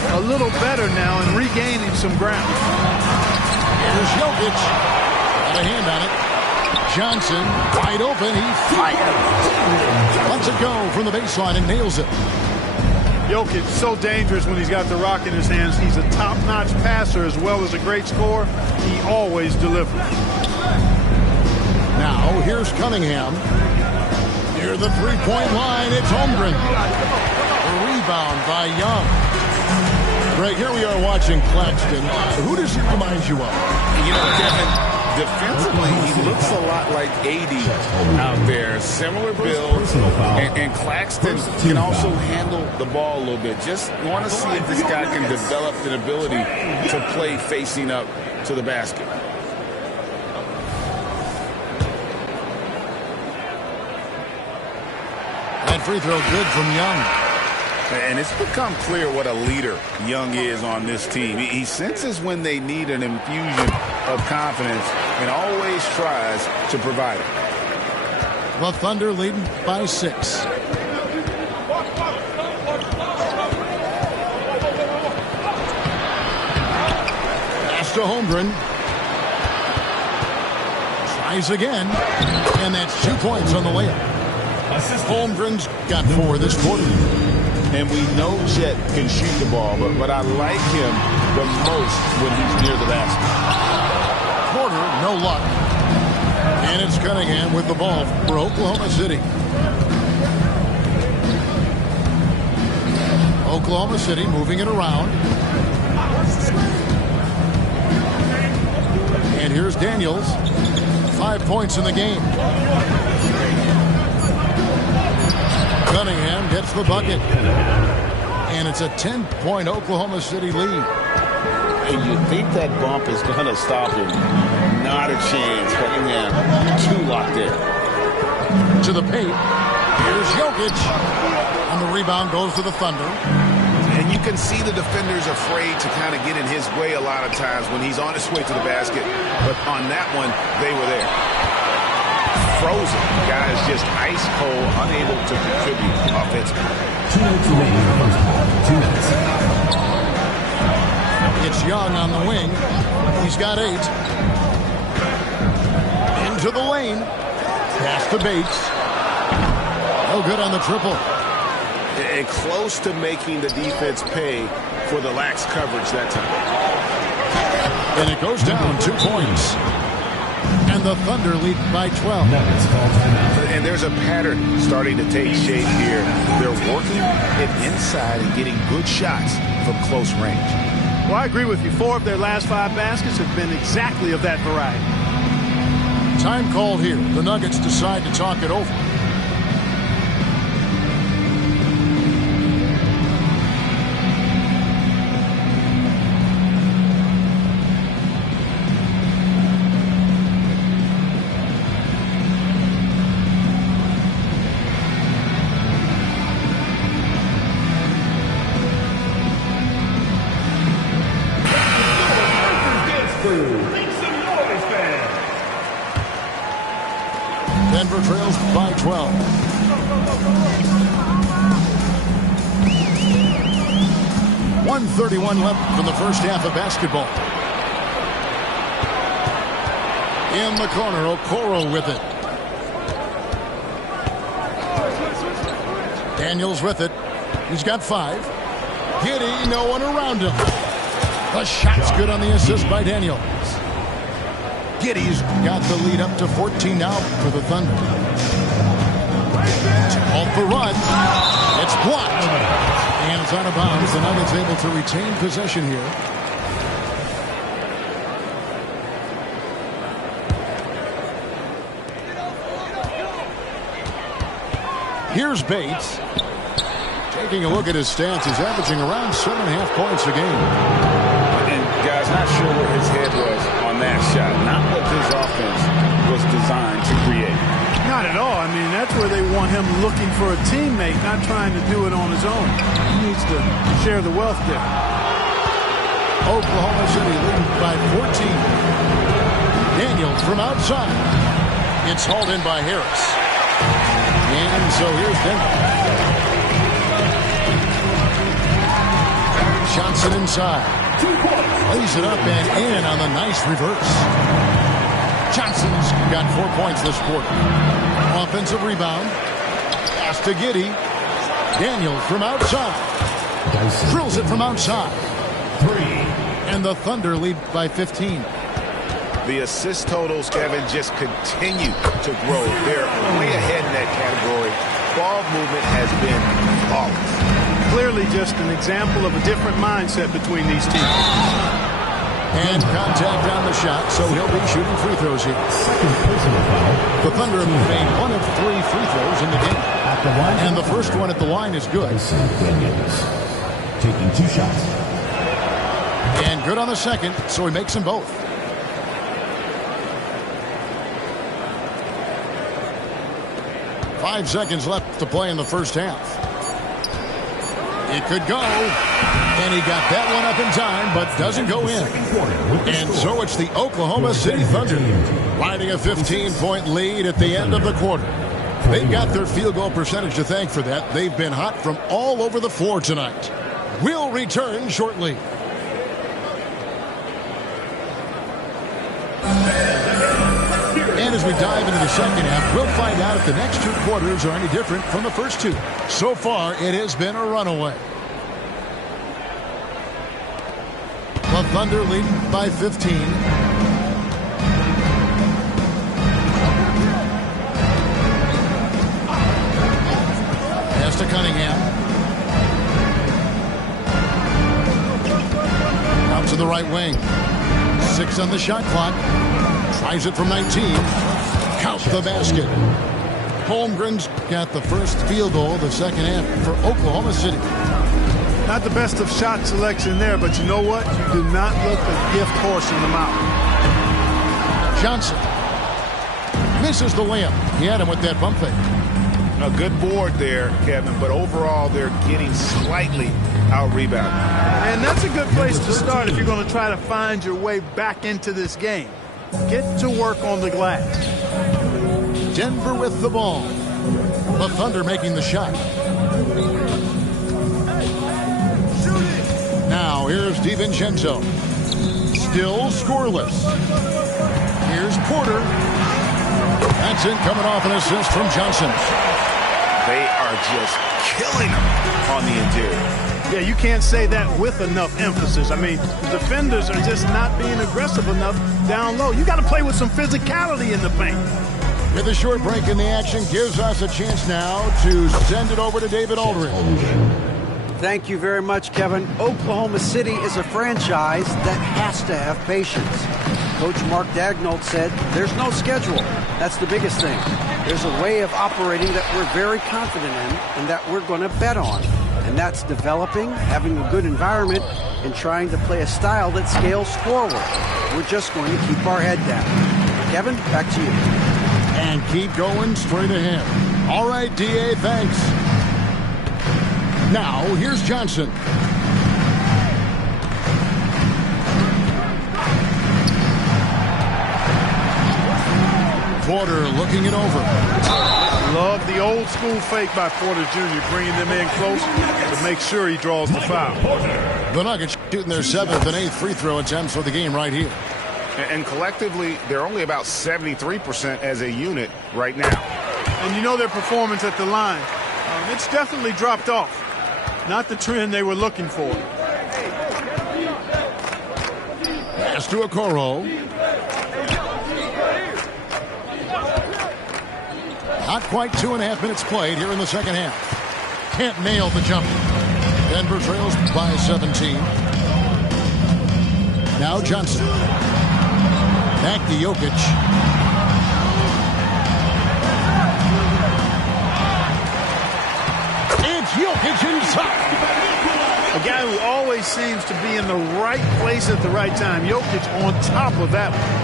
a little better now and regaining some ground. Here's Jokic. Got a hand on it. Johnson wide open. He fires. Lets it go from the baseline and nails it. Jokic so dangerous when he's got the rock in his hands. He's a top-notch passer as well as a great scorer. He always delivers. Now here's Cunningham. Near the three-point line, it's Holmgren. A rebound by Young. Greg, here we are watching Claxton. Who does he remind you of? You know, Kevin, defensively, he looks a lot like AD out there. Similar build, and Claxton can also handle the ball a little bit. Just want to see if this guy can develop an ability to play facing up to the basket. That free throw good from Young. And it's become clear what a leader Young is on this team. He senses when they need an infusion of confidence and always tries to provide it. The Thunder leading by 6. Pass to Holmgren. Tries again. And that's 2 points on the layup. Holmgren's got 4 this quarter. And we know Jet can shoot the ball, but I like him the most when he's near the basket. Porter, no luck. And it's Cunningham with the ball for Oklahoma City. Oklahoma City moving it around. And here's Daniels. 5 points in the game. Cunningham gets the bucket. And it's a 10-point Oklahoma City lead. And you think that bump is going to stop him. Not a chance. Cunningham too locked in. To the paint. Here's Jokic. And the rebound goes to the Thunder. And you can see the defenders afraid to kind of get in his way a lot of times when he's on his way to the basket. But on that one, they were there. Frozen. Guys just ice cold, unable to contribute offensively. 2 minutes remaining in the first half. 2 minutes. It's Young on the wing. He's got 8. Into the lane. Pass to Bates. No good on the triple. And close to making the defense pay for the lax coverage that time. And it goes down 2 points. And the Thunder lead by 12. And there's a pattern starting to take shape here. They're working it inside and getting good shots from close range. Well, I agree with you. 4 of their last 5 baskets have been exactly of that variety. Time called here. The Nuggets decide to talk it over. Denver trails by 12. .131 left in the first half of basketball. In the corner, Okoro with it. Daniels with it. He's got 5. Giddey, no one around him. The shot's good on the assist by Daniels. Giddey's got the lead up to 14 now for the Thunder. Off the run. It's blocked. And it's out of bounds. The Nuggets able to retain possession here. Here's Bates. Taking a look at his stats, he's averaging around 7.5 points a game. And guys, not sure where his head was on that shot. Not what this offense was designed to create. Not at all. I mean, that's where they want him looking for a teammate, not trying to do it on his own. He needs to share the wealth there. Oklahoma City leading by 14. Daniels from outside. It's hauled in by Harris. And so here's Denver. Johnson inside. Lays it up and in on the nice reverse. Johnson's got 4 points this quarter. Offensive rebound. Pass to Giddey. Daniels from outside. Drills it from outside. 3. And the Thunder lead by 15. The assist totals, Kevin, just continue to grow. They're way ahead in that category. Ball movement has been flawless. Clearly just an example of a different mindset between these teams. And contact on the shot, so he'll be shooting free throws here. Second personal foul. The Thunder have made 1 of 3 free throws in the game. At the line. And the first one at the line is good. Daniels taking 2 shots. And good on the second, so he makes them both. Five seconds left to play in the first half. It could go. And he got that one up in time, but doesn't go in. And so it's the Oklahoma City Thunder riding a 15-point lead at the end of the quarter. They've got their field goal percentage to thank for that. They've been hot from all over the floor tonight. We'll return shortly. And as we dive into the second half, we'll find out if the next 2 quarters are any different from the first 2. So far, it has been a runaway. The Thunder leading by 15. Pass to Cunningham. Out to the right wing. 6 on the shot clock. Tries it from 19. Count the basket. Holmgren's got the first field goal of the second half for Oklahoma City. Not the best of shot selection there, but you know what? You do not let the gift horse in the mouth. Johnson misses the layup. He had him with that bump fake. A good board there, Kevin, but overall they're getting slightly out-rebounded. And that's a good place to start if you're going to try to find your way back into this game. Get to work on the glass. Denver with the ball. The Thunder making the shot. Now here's DiVincenzo. Still scoreless. Here's Porter. That's it, coming off an assist from Johnson. They are just killing them on the interior. Yeah, you can't say that with enough emphasis. I mean, the defenders are just not being aggressive enough down low. You got to play with some physicality in the paint. With a short break in the action, gives us a chance now to send it over to David Aldridge. Thank you very much, Kevin. Oklahoma City is a franchise that has to have patience. Coach Mark Daigneault said there's no schedule. That's the biggest thing. There's a way of operating that we're very confident in and that we're going to bet on. And that's developing, having a good environment, and trying to play a style that scales forward. We're just going to keep our head down. Kevin, back to you. And keep going straight ahead. All right, D.A., thanks. Now, here's Johnson. Porter looking it over. I love the old school fake by Porter Jr., bringing them in close to make sure he draws the foul. The Nuggets shooting their 7th and 8th free throw attempts for the game right here. And collectively, they're only about 73% as a unit right now. And you know their performance at the line. It's definitely dropped off. Not the trend they were looking for. Pass to Okoro. Not quite 2.5 minutes played here in the second half. Can't nail the jumper. Denver trails by 17. Now Johnson. Back to Jokic. It's Jokic inside. A guy who always seems to be in the right place at the right time. Jokic on top of that one.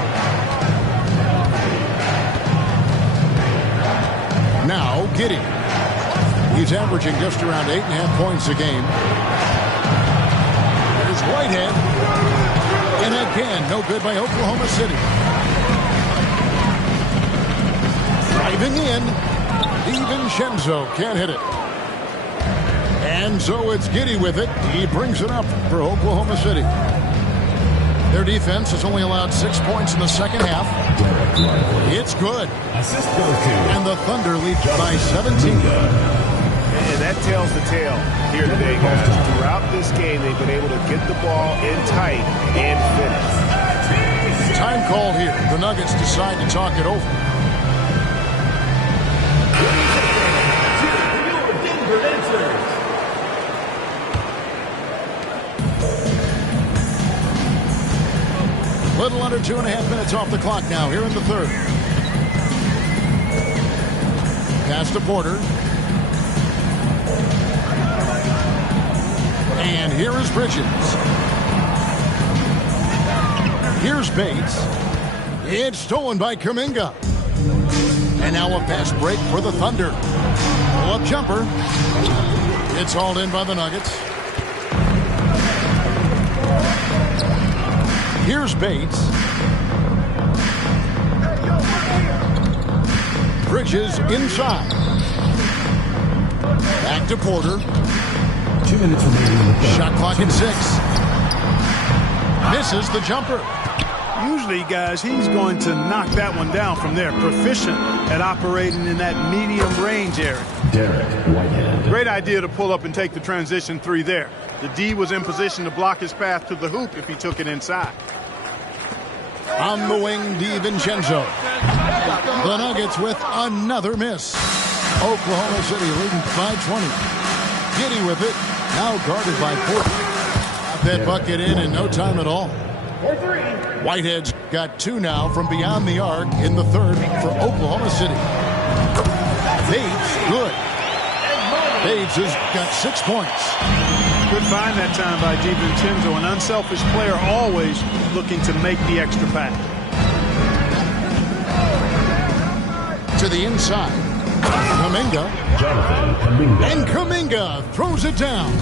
Now Giddey. He's averaging just around 8.5 points a game. There's Whitehead. And again, no good by Oklahoma City. Driving in. DiVincenzo can't hit it. And so it's Giddey with it. He brings it up for Oklahoma City. Their defense has only allowed 6 points in the second half. It's good. And the Thunder lead by 17. And that tells the tale here today, guys. Throughout this game, they've been able to get the ball in tight and finish. Time call here. The Nuggets decide to talk it over. Little under 2.5 minutes off the clock now here in the third. Pass to Porter. And here is Bridges. Here's Bates. It's stolen by Kuminga. And now a fast break for the Thunder. Pull-up jumper. It's hauled in by the Nuggets. Here's Bates. Bridges inside. Back to Porter. 2 minutes remaining in the third. Shot clock at 6. Misses the jumper. Usually, guys, he's going to knock that one down from there. Proficient at operating in that medium range area. Derek Whitehead. Great idea to pull up and take the transition three there. The D was in position to block his path to the hoop if he took it inside. On the wing, DiVincenzo. The Nuggets with another miss. Oklahoma City leading by 20. Giddy with it. Now guarded by Porter. Got that bucket in no time at all. Whitehead's got 2 now from beyond the arc in the third for Oklahoma City. Bates, good. Bates has got 6 points. Good find that time by DiVincenzo, an unselfish player always looking to make the extra pass. To the inside. Kuminga. Jonathan Kuminga. And Kuminga throws it down.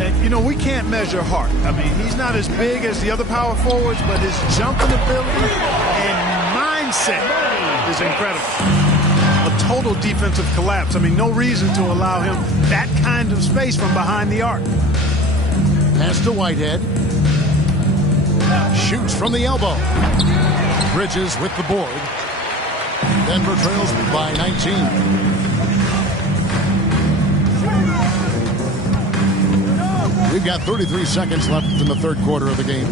And, you know, we can't measure heart. I mean, he's not as big as the other power forwards, but his jumping ability and mindset is incredible. A total defensive collapse. I mean, no reason to allow him that kind of space from behind the arc. Pass to Whitehead. Shoots from the elbow. Bridges with the board. Denver trails by 19. We've got 33 seconds left in the third quarter of the game.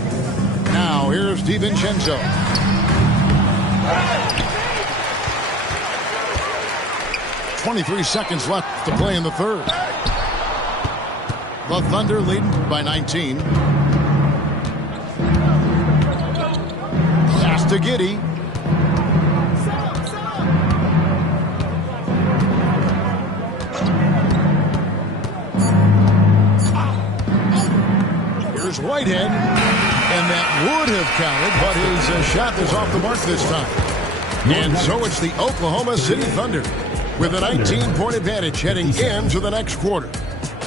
Now, here's DiVincenzo. .23 seconds left to play in the third. The Thunder leading by 19. Pass to Giddy. Here's Whitehead, and that would have counted, but his shot is off the mark this time. And so it's the Oklahoma City Thunder with a 19-point advantage heading into the next quarter.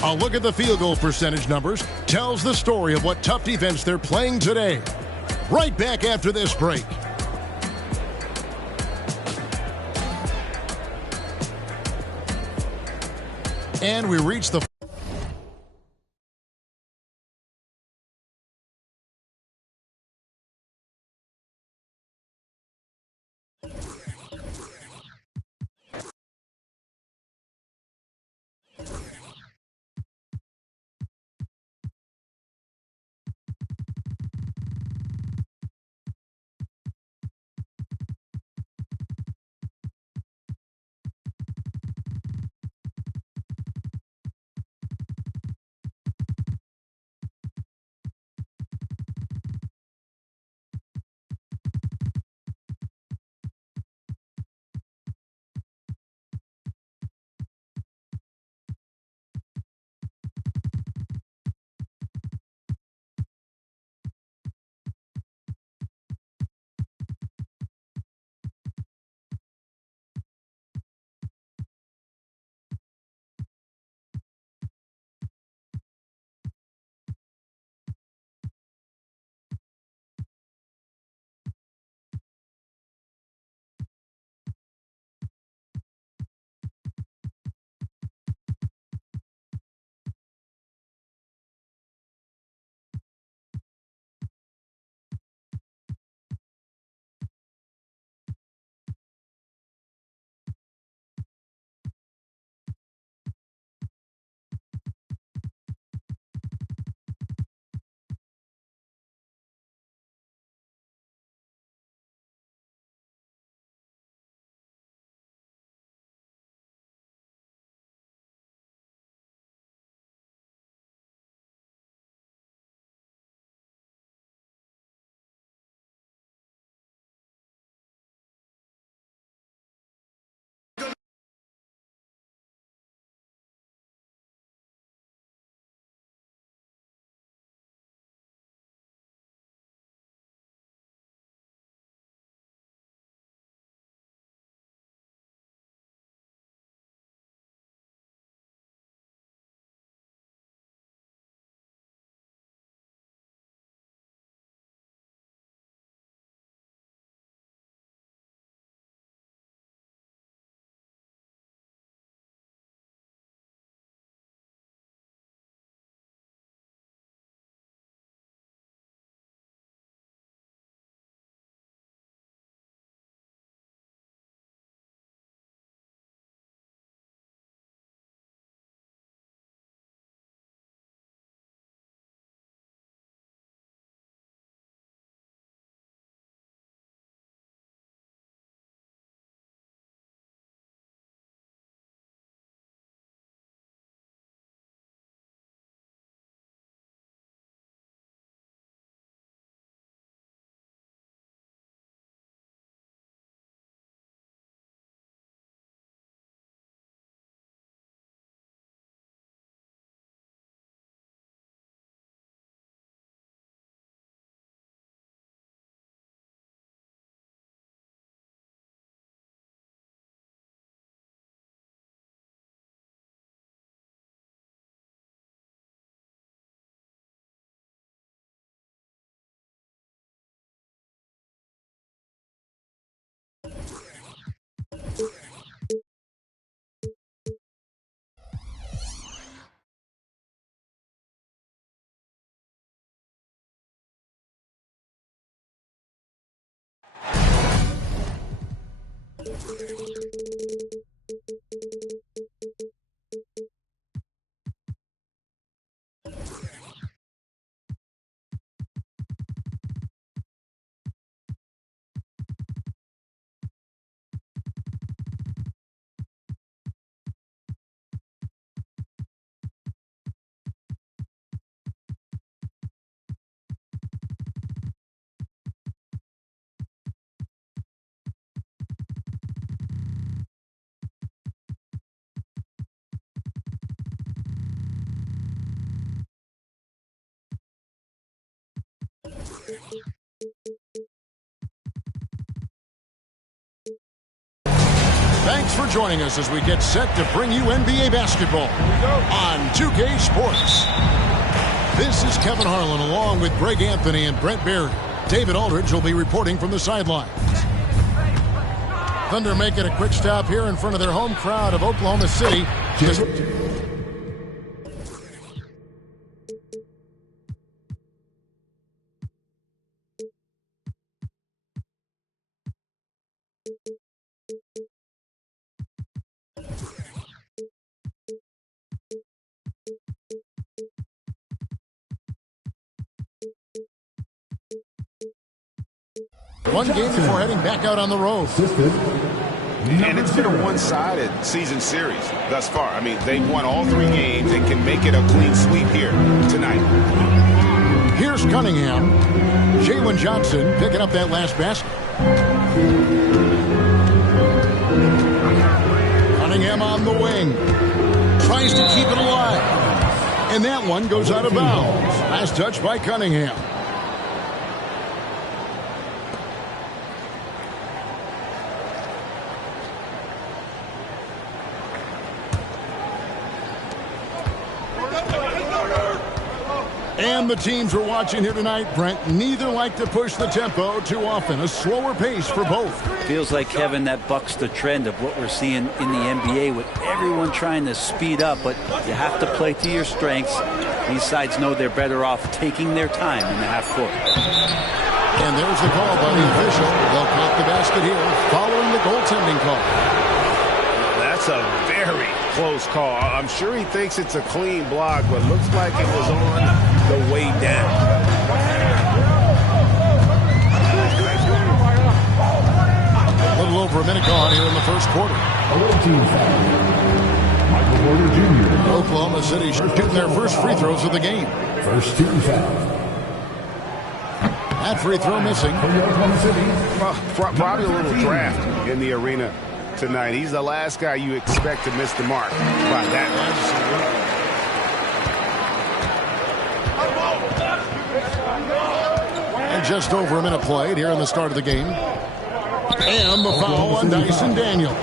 A look at the field goal percentage numbers tells the story of what tough defense they're playing today. Right back after this break. And we reach the Thanks for joining us as we get set to bring you NBA basketball on 2K Sports. This is Kevin Harlan along with Greg Anthony and Brent Barry. David Aldridge will be reporting from the sidelines. Thunder making a quick stop here in front of their home crowd of Oklahoma City. One game before heading back out on the road. And it's been a one-sided season series thus far. I mean, they've won all 3 games and can make it a clean sweep here tonight. Here's Cunningham. Jalen Johnson picking up that last basket. Cunningham on the wing. Tries to keep it alive. And that one goes out of bounds. Last touch by Cunningham. And the teams we're watching here tonight, Brent, neither like to push the tempo too often. A slower pace for both. Feels like, Kevin, that bucks the trend of what we're seeing in the NBA with everyone trying to speed up, but you have to play to your strengths. These sides know they're better off taking their time in the half court. And there's the call by the official. They'll count the basket here following the goaltending call. That's a very close call. I'm sure he thinks it's a clean block, but looks like it was on the way down. A little over a minute gone here in the first quarter. Michael Porter Jr. Oklahoma City shooting their first free throws of the game. First team foul. That free throw missing. Probably a little draft in the arena tonight. He's the last guy you expect to miss the mark by that much. And just over a minute played here in the start of the game. And the foul on Dyson Daniels.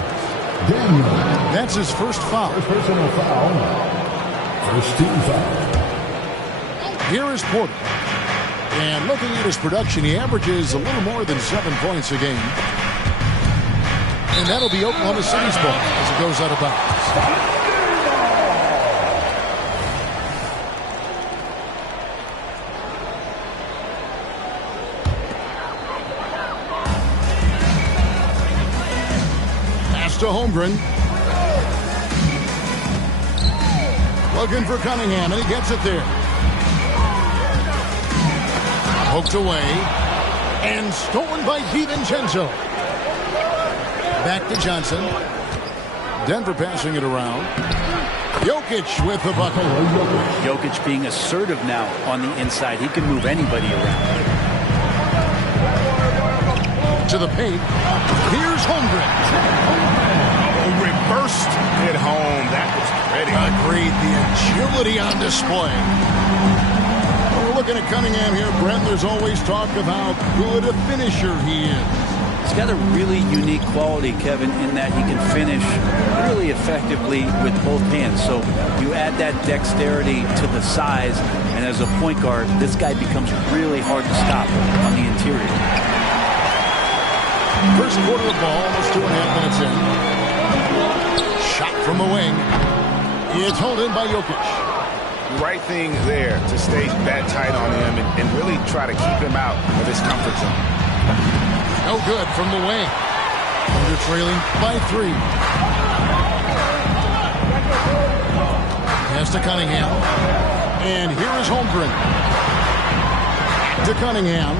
That's his first foul. Personal foul. First team foul. Here is Porter. And looking at his production, he averages a little more than 7 points a game. And that'll be Oklahoma City's ball as it goes out of bounds. To Holmgren. Looking for Cunningham, and he gets it there. Poked away. And stolen by DiVincenzo. Back to Johnson. Denver passing it around. Jokic with the bucket. Jokic being assertive now on the inside. He can move anybody around. To the paint. Here's Holmgren. Reversed it home. That was pretty. Agreed. The agility on display. We're looking at Cunningham here, Brent. There's always talk of how good a finisher he is. He's got a really unique quality, Kevin, in that he can finish really effectively with both hands. So you add that dexterity to the size, and as a point guard, this guy becomes really hard to stop on the interior. First quarter of ball, almost 2.5 minutes in. Shot from the wing. It's held in by Jokic. Right thing there to stay that tight on him and really try to keep him out of his comfort zone. No good from the wing. They're trailing by 3. Pass to Cunningham. And here is Holmgren. To Cunningham.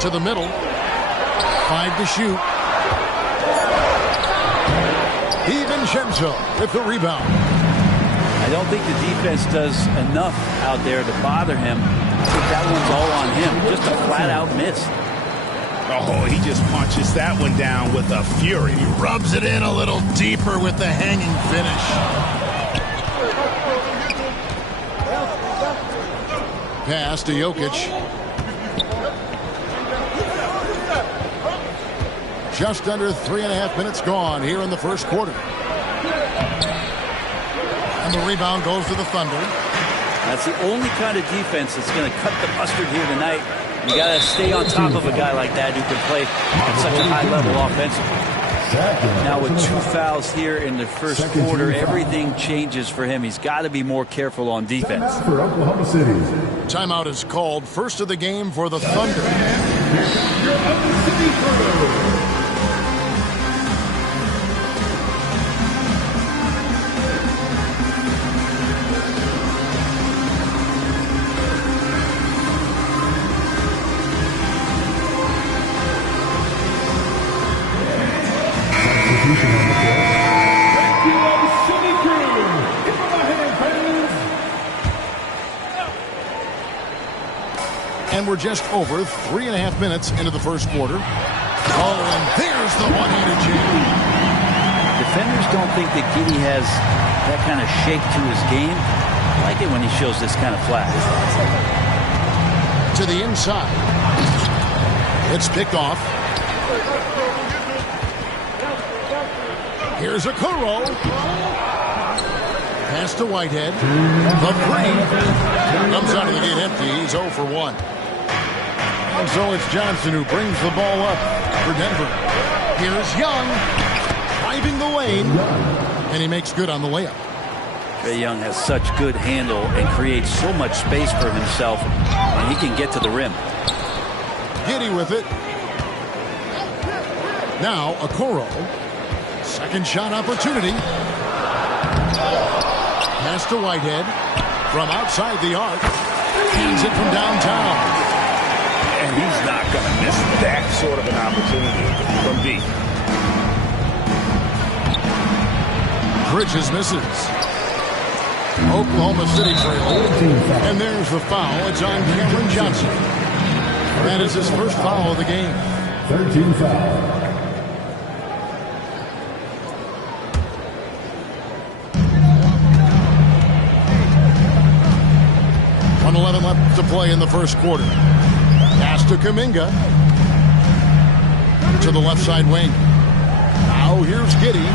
To the middle. 5 to shoot. DiVincenzo with the rebound. I don't think the defense does enough out there to bother him. I think that one's all on him. Just a flat-out miss. Oh, he just punches that one down with a fury. He rubs it in a little deeper with the hanging finish. Pass to Jokic. Just under 3.5 minutes gone here in the first quarter. And the rebound goes to the Thunder. That's the only kind of defense that's going to cut the mustard here tonight. You got to stay on top of a guy like that who can play at such a high level offensively. Now with 2 fouls here in the first quarter, everything changes for him. He's got to be more careful on defense. For Oklahoma City. Timeout is called. First of the game for the Thunder. And we're just over 3.5 minutes into the first quarter. Oh, and there's the one-handed jam. Defenders don't think that Giddey has that kind of shape to his game. I like it when he shows this kind of flash. To the inside. It's picked off. Here's a Kuro. Pass to Whitehead. The 3. Comes out of the gate empty. He's 0 for 1. And so it's Johnson who brings the ball up for Denver. Here's Young. Driving the lane. And he makes good on the layup. Trae Young has such good handle and creates so much space for himself. And he can get to the rim. Giddey with it. Now Okoro. Second shot opportunity. Pass to Whitehead. From outside the arc. Hands it from downtown. And he's not going to miss that sort of an opportunity from deep. Bridges misses. Oklahoma City trail. And there's the foul. It's on Cameron Johnson. That is his first foul of the game. 13 foul. 1:11 left to play in the first quarter. Pass to Kuminga. To the left side wing. Now here's Giddey.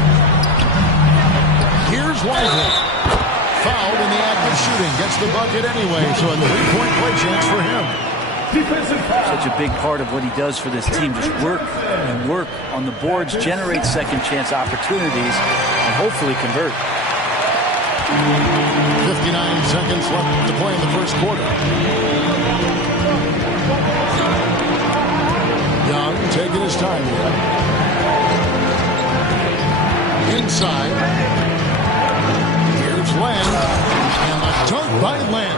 Here's Whitehead. Fouled in the act of shooting. Gets the bucket anyway, so a 3-point play chance for him. Such a big part of what he does for this team. Just work and work on the boards, generate second chance opportunities, and hopefully convert. 59 seconds left to play in the first quarter. Young taking his time here. Inside. Here's Len. And a dunk by Len.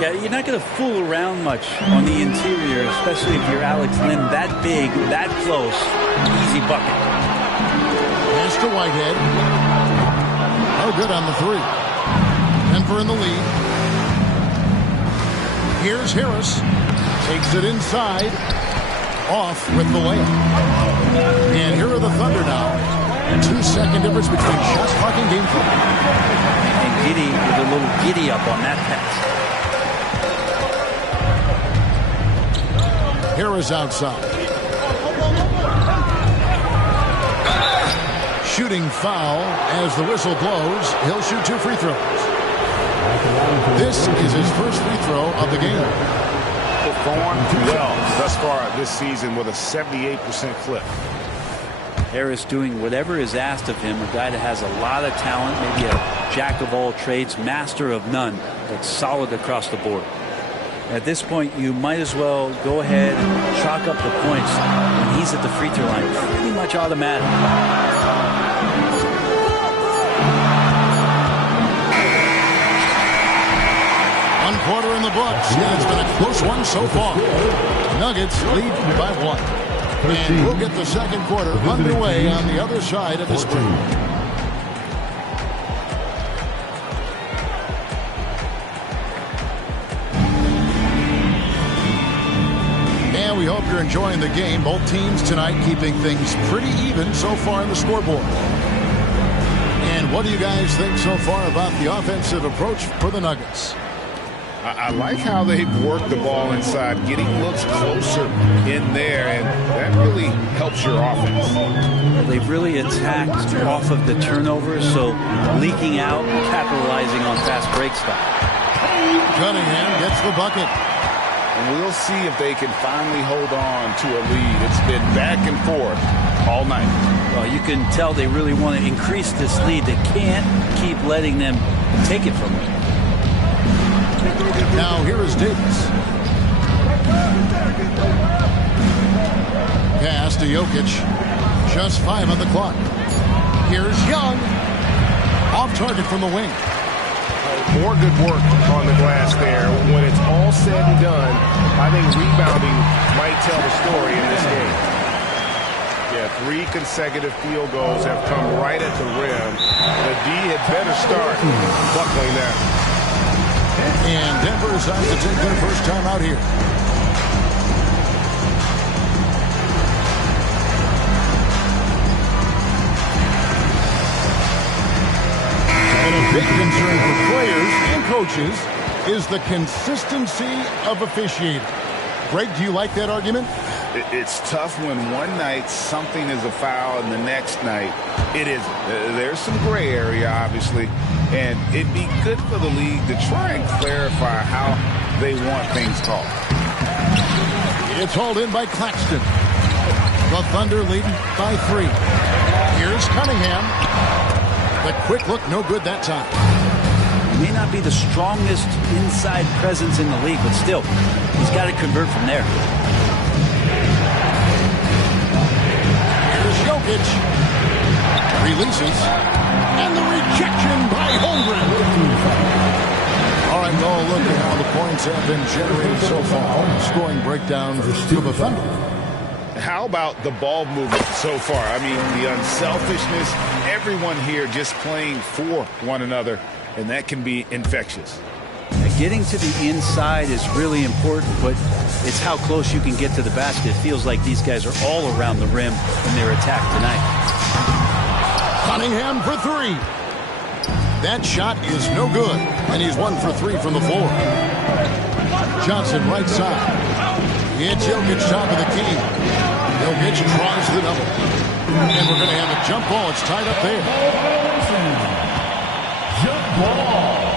Yeah, you're not going to fool around much on the interior, especially if you're Alex Len that big, that close. Easy bucket. Pass to Whitehead. Oh, good on the 3. Denver in the lead. Here's Harris. Takes it inside. Off with the layup. And here are the Thunder now. 2-second difference between shot clock and game clock. And Giddey with a little giddy up on that pass. Harris outside. Shooting foul as the whistle blows. He'll shoot 2 free throws. This is his first free throw of the game. Performed well thus far this season with a 78% clip. Harris doing whatever is asked of him. A guy that has a lot of talent, maybe a jack of all trades, master of none, but solid across the board. At this point, you might as well go ahead and chalk up the points when he's at the free throw line. Pretty much automatic. One quarter in the books. Yeah, it's been a close one so far. Nuggets lead by 1. And we'll get the second quarter underway on the other side of this break. And we hope you're enjoying the game. Both teams tonight keeping things pretty even so far in the scoreboard. And what do you guys think so far about the offensive approach for the Nuggets? I like how they've worked the ball inside, getting looks closer in there, and that really helps your offense. They've really attacked off of the turnovers, so leaking out and capitalizing on fast break style. Cunningham gets the bucket. And we'll see if they can finally hold on to a lead. It's been back and forth all night. Well, you can tell they really want to increase this lead. They can't keep letting them take it from them. Now here is Davis. Pass to Jokic. Just 5 on the clock. Here's Young. Off target from the wing. More good work on the glass there. When it's all said and done, I think rebounding might tell the story in this game. Yeah, 3 consecutive field goals have come right at the rim. The D had better start buckling that. And Denver decides to take their first time out here. And a big concern for players and coaches is the consistency of officiating. Greg, do you like that argument? It's tough when one night something is a foul and the next night it isn't. There's some gray area, obviously, and it'd be good for the league to try and clarify how they want things called. It's hauled in by Claxton. The Thunder leading by 3. Here's Cunningham. The quick look, no good that time. He may not be the strongest inside presence in the league, but still, he's got to convert from there. Here's Jokic. Releases. And the rejection by Holmgren. All right, well, look at how the points have been generated so far. Scoring breakdown for the Thunder. How about the ball movement so far? I mean, the unselfishness, everyone here just playing for one another, and that can be infectious. Getting to the inside is really important, but it's how close you can get to the basket. It feels like these guys are all around the rim in their attack tonight. Cunningham for 3. That shot is no good, and he's 1 for 3 from the floor. Johnson right side. It's Jokic top of the key. Jokic tries the double. And we're going to have a jump ball. It's tied up there. Jump ball.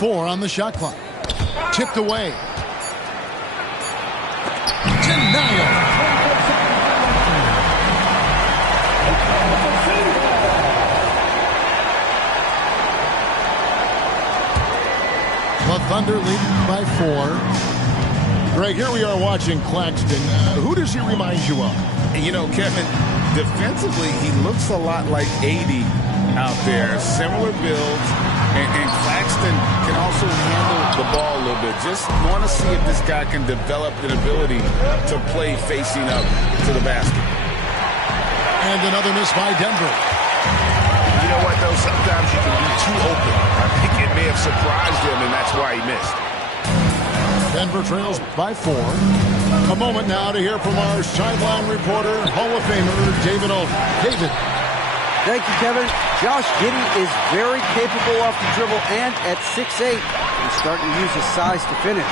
Four on the shot clock. Tipped away. Denial. The Thunder leading by 4. Greg, here we are watching Claxton. Who does he remind you of? You know, Kevin, defensively, he looks a lot like 80 out there. Similar builds. And Claxton can also handle the ball a little bit. Just want to see if this guy can develop an ability to play facing up to the basket. And another miss by Denver. You know what, though? Sometimes you can be too open. I think it may have surprised him, and that's why he missed. Denver trails by 4. A moment now to hear from our sideline reporter, Hall of Famer David Olden. David. Thank you, Kevin. Josh Giddey is very capable off the dribble, and at 6'8", he's starting to use his size to finish.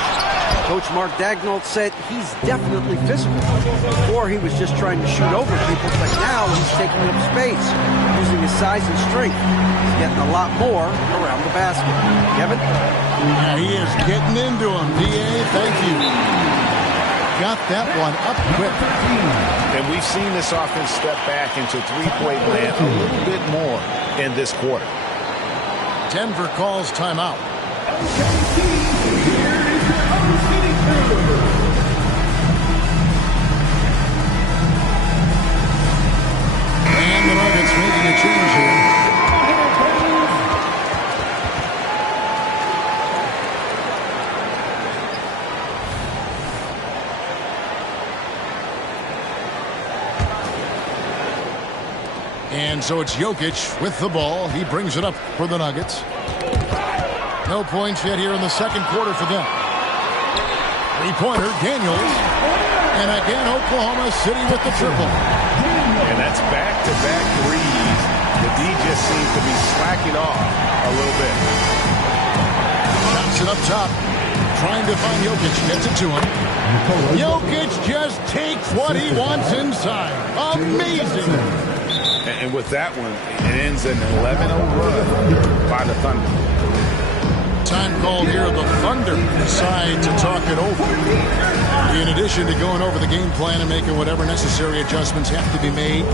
Coach Mark Daigneault said he's definitely physical. Before, he was just trying to shoot over people, but now he's taking up space, using his size and strength. He's getting a lot more around the basket. Kevin? Yeah, he is getting into him. D.A., thank you. got that one up quick. And we've seen this offense step back into three-point land a little bit more in this quarter. Denver calls timeout. And the Nuggets making a change here. And so it's Jokic with the ball. He brings it up for the Nuggets. No points yet here in the second quarter for them. Three-pointer, Daniels. And again, Oklahoma City with the triple. And that's back-to-back threes. The D just seems to be slacking off a little bit. Shots it up top. Trying to find Jokic. Gets it to him. Jokic just takes what he wants inside. Amazing. And with that one, it ends an 11-0 run by the Thunder. Time called here. The Thunder decide to talk it over. In addition to going over the game plan and making whatever necessary adjustments have to be made.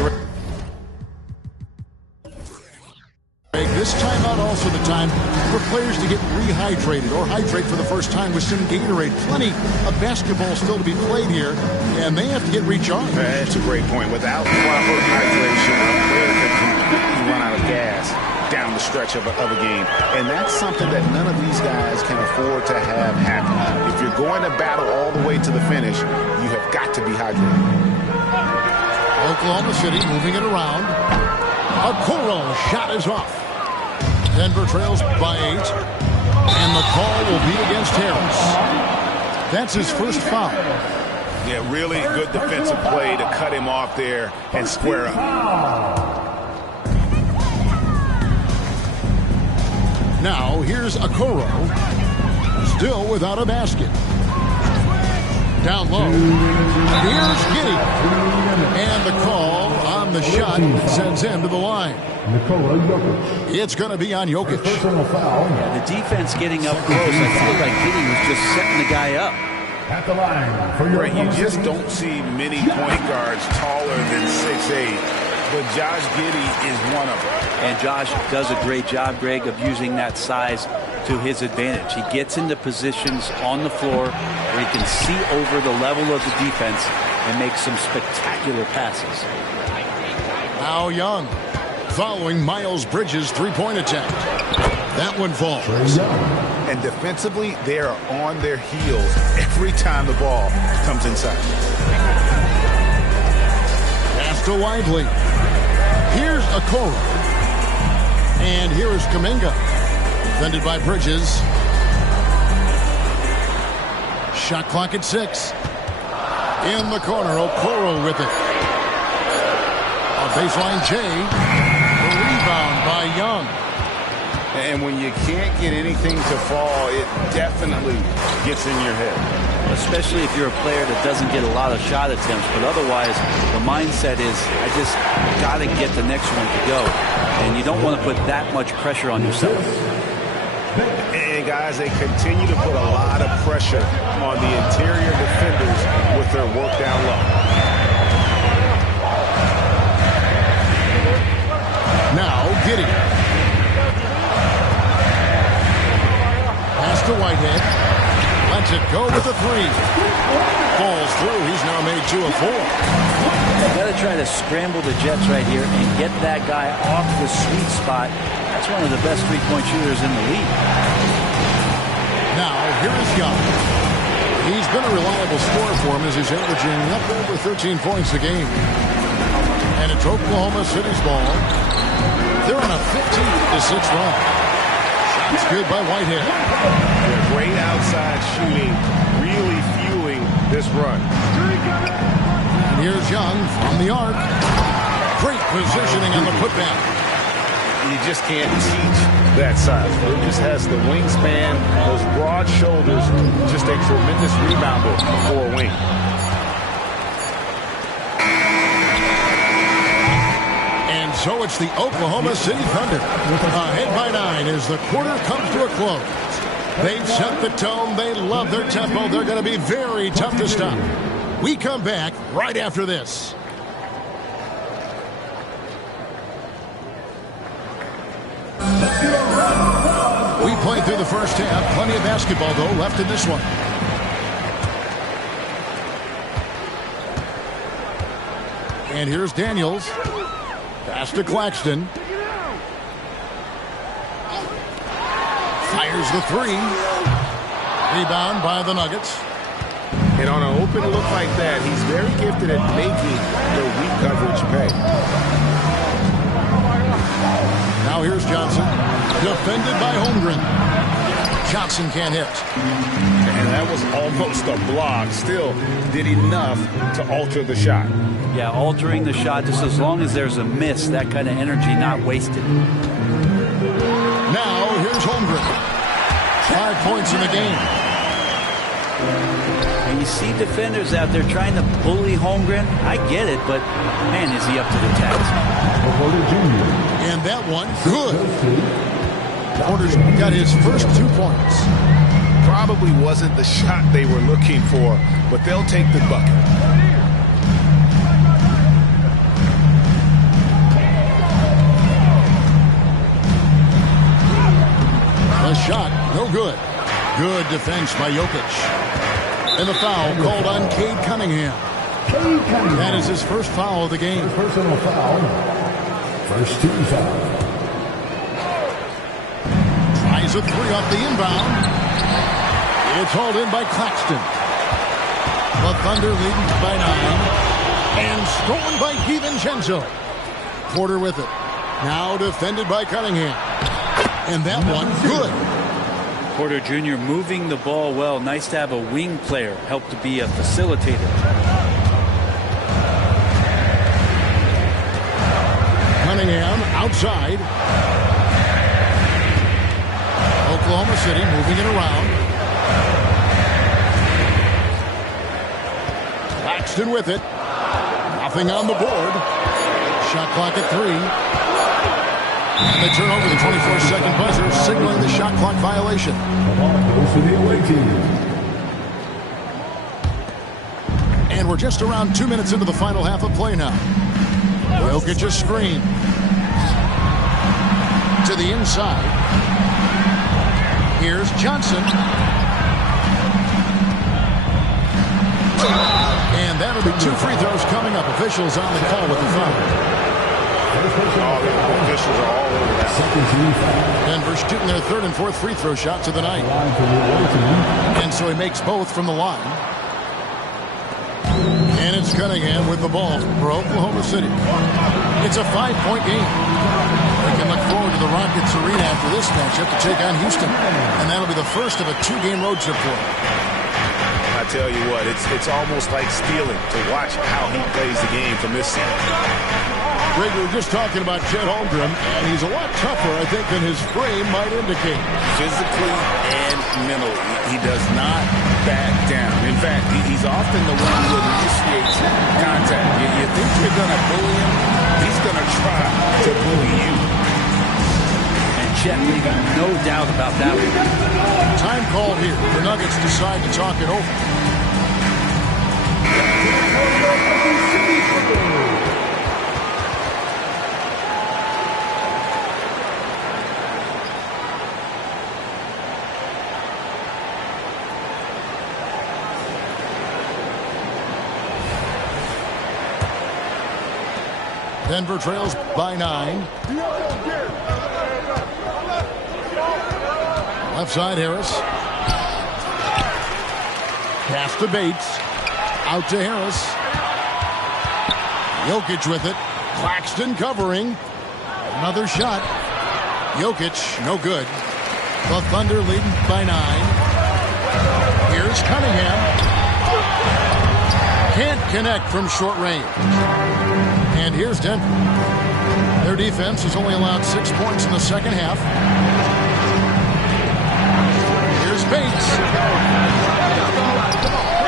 This timeout also the time for players to get rehydrated or hydrate for the first time with some Gatorade. Plenty of basketball still to be played here, and they have to get recharged. That's a great point. Without proper hydration, a player can completely run out of gas down the stretch of a game. And that's something that none of these guys can afford to have happen. If you're going to battle all the way to the finish, you have got to be hydrated. Oklahoma City moving it around. Okoro shot is off. Denver trails by 8. And the call will be against Harris. That's his first foul. Yeah, really good defensive play to cut him off there and square up. Now, here's Okoro. Still without a basket. Down low. Here's Giddey. And the call on the shot sends him to the line. It's going to be on Jokic. Yeah, the defense getting up close. I feel like Giddey was just setting the guy up. At the line for your Right, you just don't see many point guards taller than 6'8", but Josh Giddey is one of them. And Josh does a great job, Greg, of using that size to his advantage. He gets into positions on the floor where he can see over the level of the defense and make some spectacular passes. Now Young following Miles Bridges' three-point attempt. That one falls. And defensively, they are on their heels every time the ball comes inside. Pass to Widely. Here's Okoro. And here is Kuminga. Defended by Bridges. Shot clock at 6. In the corner, Okoro with it. A baseline J. The rebound by Young. And when you can't get anything to fall, it definitely gets in your head. Especially if you're a player that doesn't get a lot of shot attempts. But otherwise, the mindset is, I just got to get the next one to go. And you don't want to put that much pressure on yourself. And guys, they continue to put a lot of pressure on the interior defenders with their work down low. Now Giddey. Pass to Whitehead. Lets it go with the 3. Falls through. He's now made 2 of 4. You've got to try to scramble the Jets right here and get that guy off the sweet spot. That's one of the best three-point shooters in the league. Now, here is Young. He's been a reliable scorer for him as he's averaging up over 13 points a game. And it's Oklahoma City's ball. They're on a 15-6 run. Shots good by Whitehead. Yeah, great outside shooting, really fueling this run. And here's Young from the arc. Great positioning on the putback. You just can't teach that size. He just has the wingspan, those broad shoulders, just a tremendous rebounder for a wing. And so it's the Oklahoma City Thunder. Ahead by 9 as the quarter comes to a close. They've set the tone. They love their tempo. They're going to be very tough to stop. We come back right after this. We played through the first half. Plenty of basketball, though, left in this one. And here's Daniels. Pass to Claxton. Fires the three. Rebound by the Nuggets. And on an open look like that, he's very gifted at making the weak coverage pay. Now here's Johnson. Defended by Holmgren. Johnson can't hit. And that was almost a block. Still did enough to alter the shot. Yeah, altering the shot just as long as there's a miss, that kind of energy not wasted. Now here's Holmgren. 5 points in the game. And you see defenders out there trying to bully Holmgren. I get it, but man, is he up to the task. And that one, good. Porter's got his first 2 points. Probably wasn't the shot they were looking for, but they'll take the bucket. The shot, no good. Good defense by Jokic. And the foul called on Cade Cunningham. That is his first foul of the game. Personal foul. First team foul. Tries a three off the inbound. It's hauled in by Claxton. The Thunder leading by 9. And stolen by DiVincenzo. Porter with it. Now defended by Cunningham. And that one, good. Porter Jr. moving the ball well. Nice to have a wing player help to be a facilitator. Cunningham outside. Oklahoma City moving it around. Claxton with it. Nothing on the board. Shot clock at 3. And they turn over the 24-second buzzer, signaling the shot clock violation. The ball goes to the away team. And we're just around 2 minutes into the final half of play now. Jokic a screen. To the inside. Here's Johnson. And that'll be 2 free throws coming up. Officials on the call with the foul. Officials are all over that. Denver shooting their 3rd and 4th free throw shots of the night. And so he makes both from the line. And it's Cunningham with the ball for Oklahoma City. It's a 5-point game. We can look forward to the Rockets Arena after this matchup to take on Houston. And that'll be the first of a 2-game road trip for him. I tell you what, it's almost like stealing to watch how he plays the game from this side. Greg, we were just talking about Chet Holmgren, and he's a lot tougher, I think, than his frame might indicate. Physically and mentally, he does not back down. In fact, he's often the one who initiates contact. You think you're going to bully him, he's going to try to bully you. And Chet leaving no doubt about that one. Time called here. The Nuggets decide to talk it over. Denver trails by 9. Left side, Harris. Pass to Bates. Out to Harris. Jokic with it. Claxton covering. Another shot. Jokic, no good. The Thunder leading by 9. Here's Cunningham. Can't connect from short range. And here's Denver. Their defense has only allowed 6 points in the second half. Here's Bates.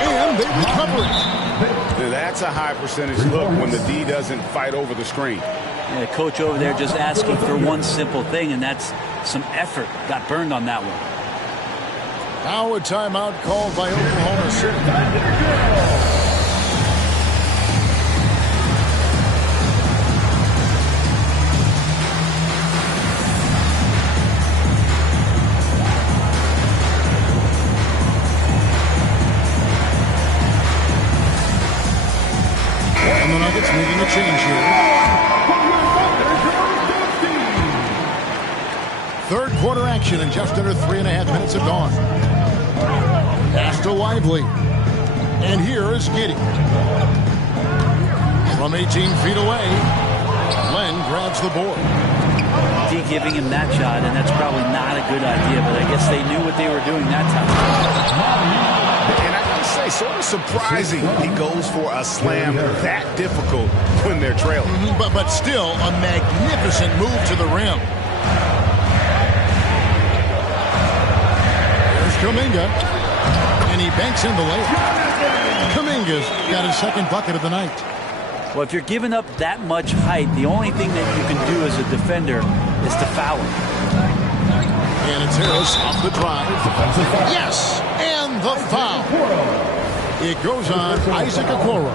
And they recover it. That's a high percentage look when the D doesn't fight over the screen. Yeah, the coach over there just asking for one simple thing, and that's some effort. Got burned on that one. Now a timeout called by Oklahoma City. the Nuggets making a change here. Third quarter action in just under 3.5 minutes have gone. Pass to Lively. And here is Giddey. From 18 feet away, Len grabs the board. D giving him that shot, and that's probably not a good idea, but I guess they knew what they were doing that time. And I gotta say, sort of surprising he goes for a slam that difficult when they're trailing. But still, a magnificent move to the rim. Kuminga, and he banks in the layup. Kuminga's got his second bucket of the night. Well, if you're giving up that much height, the only thing that you can do as a defender is to foul him. And it's Harris off the drive. Yes, and the foul. It goes on Isaac Okoro.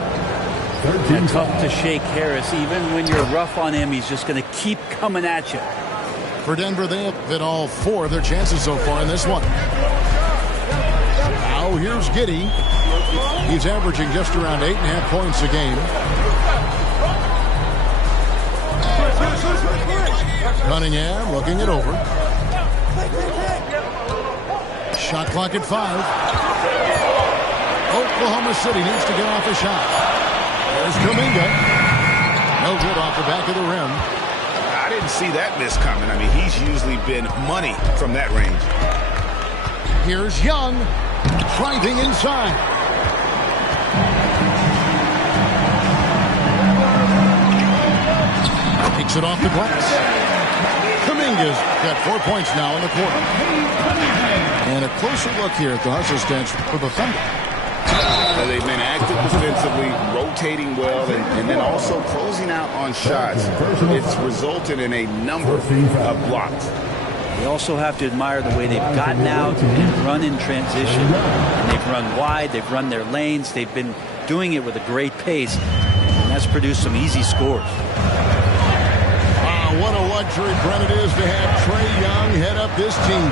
And tough to shake Harris. Even when you're rough on him, he's just going to keep coming at you. For Denver, they have hit all 4 of their chances so far in this one. Now here's Giddey. He's averaging just around 8.5 points a game. Cunningham looking it over. Shot clock at 5. Oklahoma City needs to get off a shot. There's Kuminga. No good off the back of the rim. I didn't see that miss coming. I mean, he's usually been money from that range. Here's Young, driving inside. Takes it off the glass. Kuminga's got 4 points now in the quarter. And a closer look here at the hustle stance for the Thunder. They've been active defensively, rotating well, and then also closing out on shots. It's resulted in a number of blocks. You also have to admire the way they've gotten out and run in transition. And they've run wide, they've run their lanes, they've been doing it with a great pace, and that's produced some easy scores. Wow, what a luxury, Brent, it is to have Trae Young head up this team.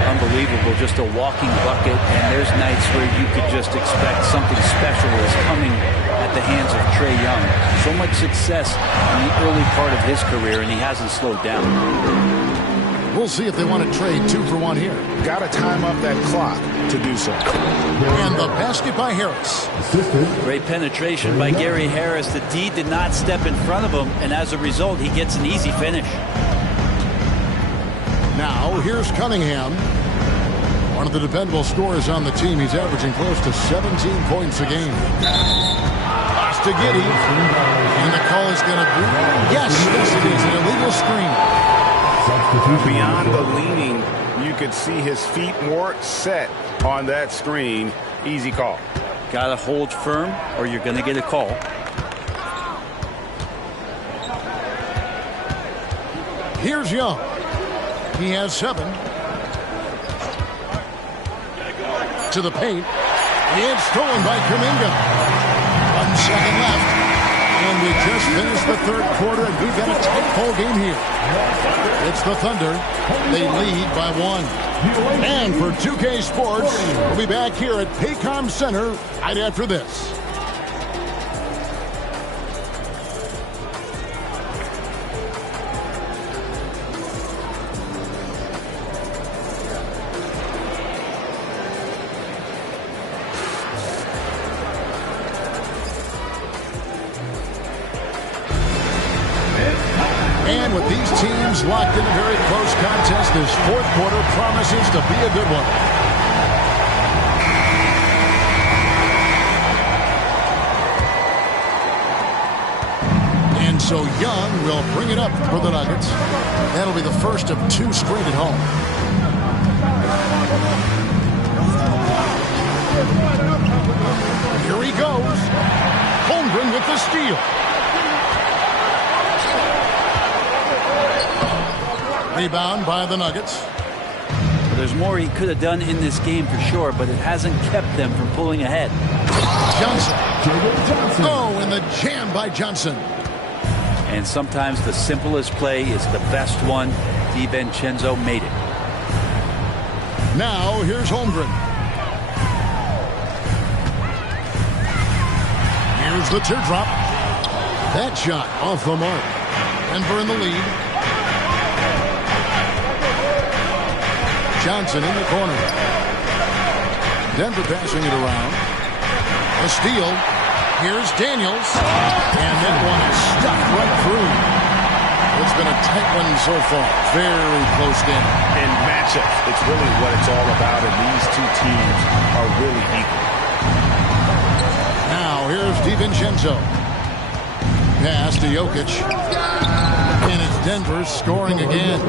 Unbelievable, just a walking bucket, and there's nights where you could just expect something special is coming at the hands of Trae Young. So much success in the early part of his career, and he hasn't slowed down. We'll see if they want to trade 2 for 1 here. Got to time up that clock to do so. And the basket by Harris. Great penetration by Gary Harris. The D did not step in front of him, and as a result, he gets an easy finish. Now, here's Cunningham. One of the dependable scorers on the team. He's averaging close to 17 points a game. Pass to Giddey. And the call is going to be, yes, it is an illegal screen. Beyond the leaning, you could see his feet more set on that screen. Easy call. Got to hold firm or you're going to get a call. Here's Young. He has 7. To the paint. It's stolen by Kuminga. 1 second left. And we just finished the third quarter, and we've got a tight ball game here. It's the Thunder. They lead by 1. And for 2K Sports, we'll be back here at Paycom Center right after this. And with these teams locked in a very close contest, this fourth quarter promises to be a good one. And so Young will bring it up for the Nuggets. That'll be the first of 2 straight at home. Here he goes. Holmgren with the steal. Rebound by the Nuggets. There's more he could have done in this game for sure, but it hasn't kept them from pulling ahead. Johnson. Oh, and the jam by Johnson. And sometimes the simplest play is the best one. DiVincenzo made it. Now here's Holmgren. Here's the teardrop. That shot off the mark. Denver in the lead. Johnson in the corner. Denver passing it around. A steal. Here's Daniels. And that one is stuck right through. It's been a tight one so far. Very close game. In matchups, it's really what it's all about, and these two teams are really equal. Now, here's DiVincenzo. Pass to Jokic. And it's Denver scoring again.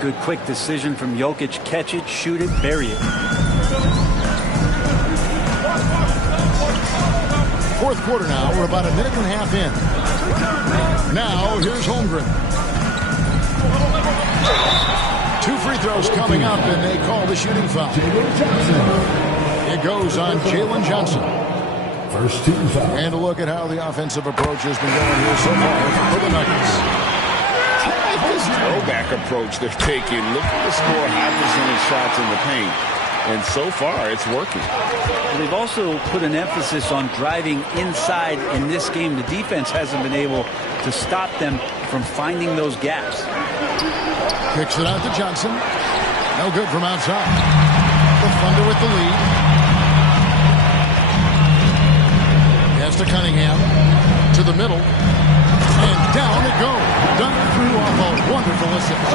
Good quick decision from Jokic. Catch it, shoot it, bury it. Fourth quarter now. We're about a minute and a half in. Now, here's Holmgren. 2 free throws coming up, and they call the shooting foul. It goes on Jalen Johnson. First team foul. And a look at how the offensive approach has been going here so far for the Nuggets. I like this throwback approach they're taking. Looking to score high percentage shots in the paint. And so far, it's working. They've also put an emphasis on driving inside in this game. The defense hasn't been able to stop them from finding those gaps. Kicks it out to Johnson. No good from outside. The Thunder with the lead. Pass to Cunningham. To the middle. And down it goes. Done through off a wonderful assist.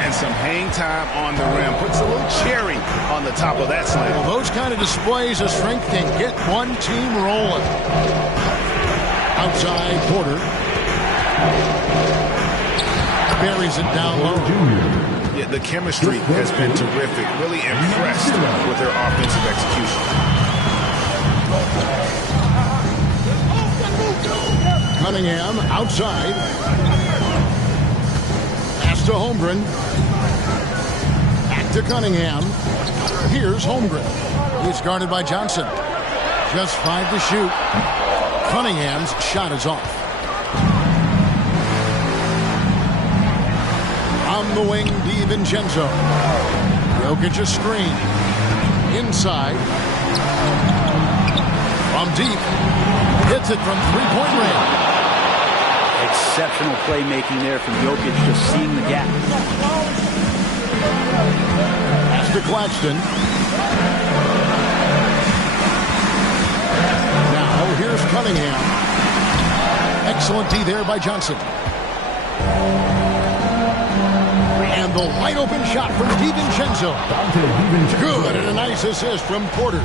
And some hang time on the rim. Puts a little cherry on the top of that slam. Well, those kind of displays of strength can get one team rolling. Outside Porter. Buries it down low. Yeah, the chemistry has been terrific. Really impressed with their offensive execution. Cunningham outside. Pass to Holmgren. Back to Cunningham. Here's Holmgren. He's guarded by Johnson. Just 5 to shoot. Cunningham's shot is off. On the wing, DiVincenzo. Jokic a screen. Inside. From deep. Hits it from three-point range. Exceptional playmaking there from Jokic, just seeing the gap. Pass to Claxton. Now here's Cunningham. Excellent D there by Johnson. And the wide open shot from DiVincenzo. Good, and a nice assist from Porter.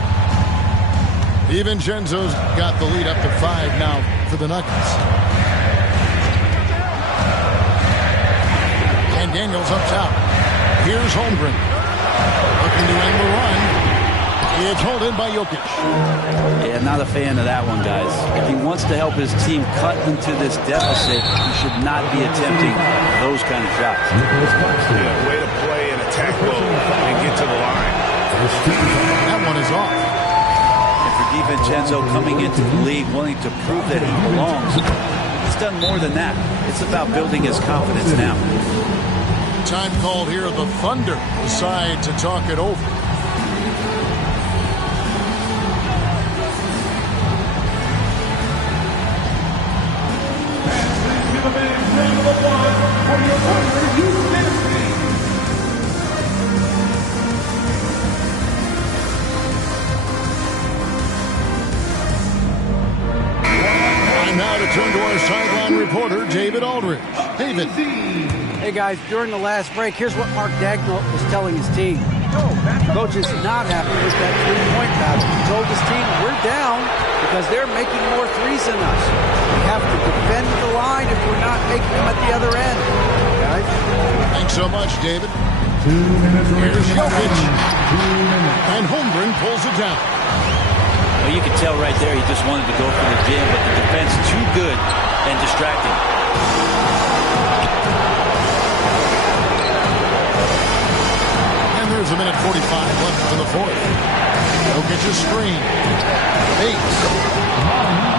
DiVincenzo's got the lead up to 5 now for the Nuggets. And Daniels up top. Here's Holmgren. Looking to end the run. It's held in by Jokic. Yeah, not a fan of that one, guys. If he wants to help his team cut into this deficit, he should not be attempting those kind of shots. Yeah, way to play and attack mode and get to the line. That one is off. And for DiVincenzo coming into the league, wanting to prove that he belongs, he's done more than that. It's about building his confidence now. Time called here. The Thunder decide to talk it over. And now to turn to our sideline reporter, David Aldridge. David. Hey, guys, during the last break, here's what Mark Dagnall was telling his team. Coach is not happy with that three-point battle. He told his team, we're down because they're making more threes than us. We have to defend the line if we're not making them at the other end. Guys? Thanks so much, David. 2 minutes Here's remaining. Jokic. 2 minutes. And Holmgren pulls it down. Well, you could tell right there he just wanted to go for the jam, but the defense too good and distracting. And there's a minute 45 left in the fourth. Jokic's screen. Bates.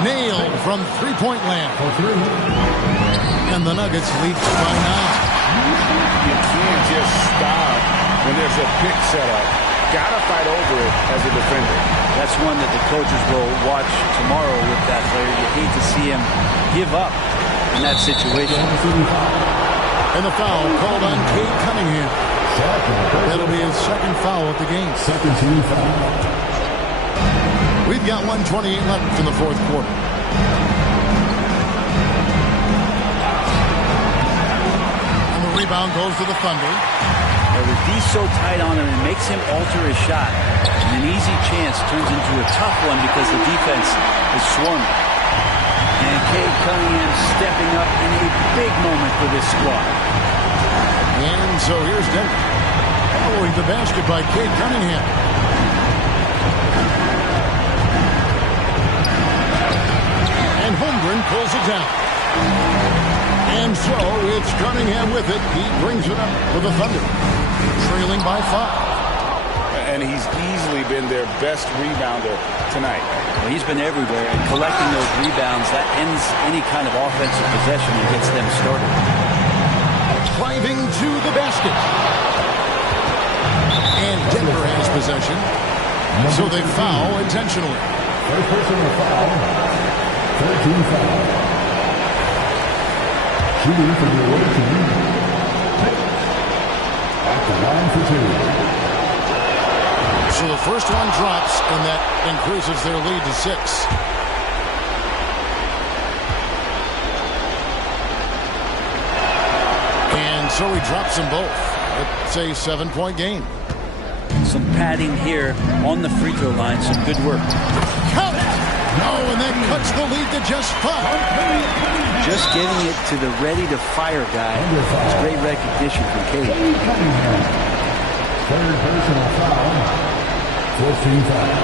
Nailed from three-point land. And the Nuggets lead by 9. You can't just stop when there's a pick set up. Gotta fight over it as a defender. That's one that the coaches will watch tomorrow with that player. You hate to see him give up in that situation. And the foul called on Cade Cunningham. That'll be his second foul of the game. Second team foul. We've got 1:28 left in the fourth quarter. And the rebound goes to the Thunder. The D's so tight on him, it makes him alter his shot. And an easy chance turns into a tough one because the defense is swarming. And Cade Cunningham stepping up in a big moment for this squad. And so here's Denver following the basket by Cade Cunningham. And Holmgren pulls it down. And so it's Cunningham with it. He brings it up for the Thunder, trailing by 5. And he's easily been their best rebounder tonight. Well, he's been everywhere, and collecting those rebounds, that ends any kind of offensive possession and gets them started. Driving to the basket. And Denver has possession. So they foul intentionally. First personal foul. 13 foul. Shooting for the away team. At the line for 2. So the first one drops, and that increases their lead to 6. And so he drops them both. It's a 7-point game. Some padding here on the free throw line. Some good work. Count it! No, and that cuts the lead to just 5. Just getting it to the ready-to-fire guy. It's great recognition from Cade. Third personal foul. 14 foul.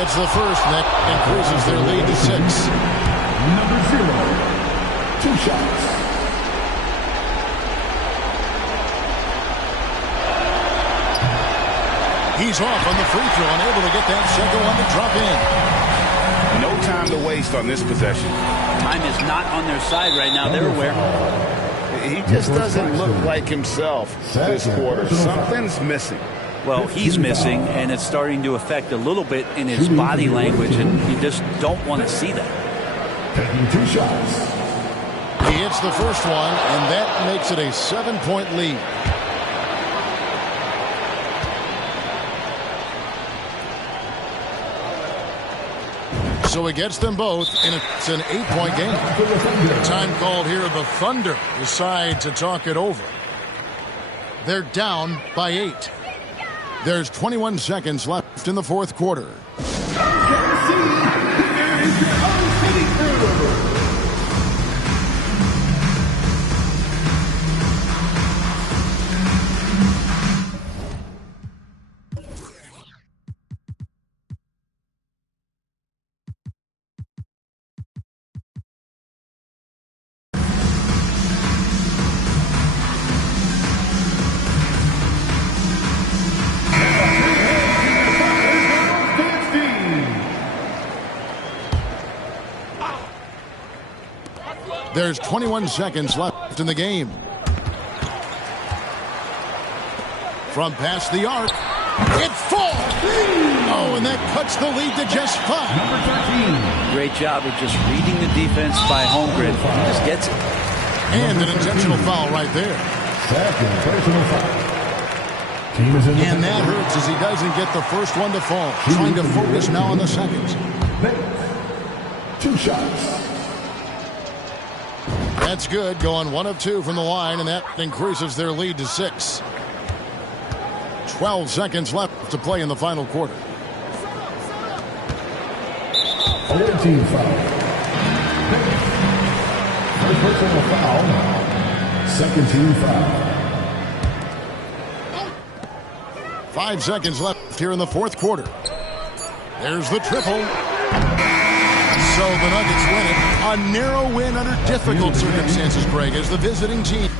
It's the first, and that increases their lead to 6. Number 0. 2 shots. He's off on the free throw, unable to get that second one to drop in. No time to waste on this possession. Time is not on their side right now. They're aware. He just doesn't look like himself this quarter. Something's missing. Well, he's missing, and it's starting to affect a little bit in his body language, and you just don't want to see that. Taking 2 shots. He hits the first one, and that makes it a 7-point lead. So he gets them both, and it's an 8-point game. Time called here. The Thunder decide to talk it over. They're down by 8. There's 21 seconds left in the fourth quarter. There's 21 seconds left in the game. From past the arc, it falls. Oh, and that cuts the lead to just 5. Number 13. Great job of just reading the defense by Holmgren. He just gets it. And an intentional foul right there. Second personal foul. Team is in the And that hurts as he doesn't get the first one to fall. Trying to focus now on the second. 2 shots. That's good, going 1 of 2 from the line, and that increases their lead to 6. 12 seconds left to play in the final quarter. 14 foul. First personal foul. Second team foul. 5 seconds left here in the fourth quarter. There's the triple. So the Nuggets win it. A narrow win under difficult circumstances, Greg, as the visiting team.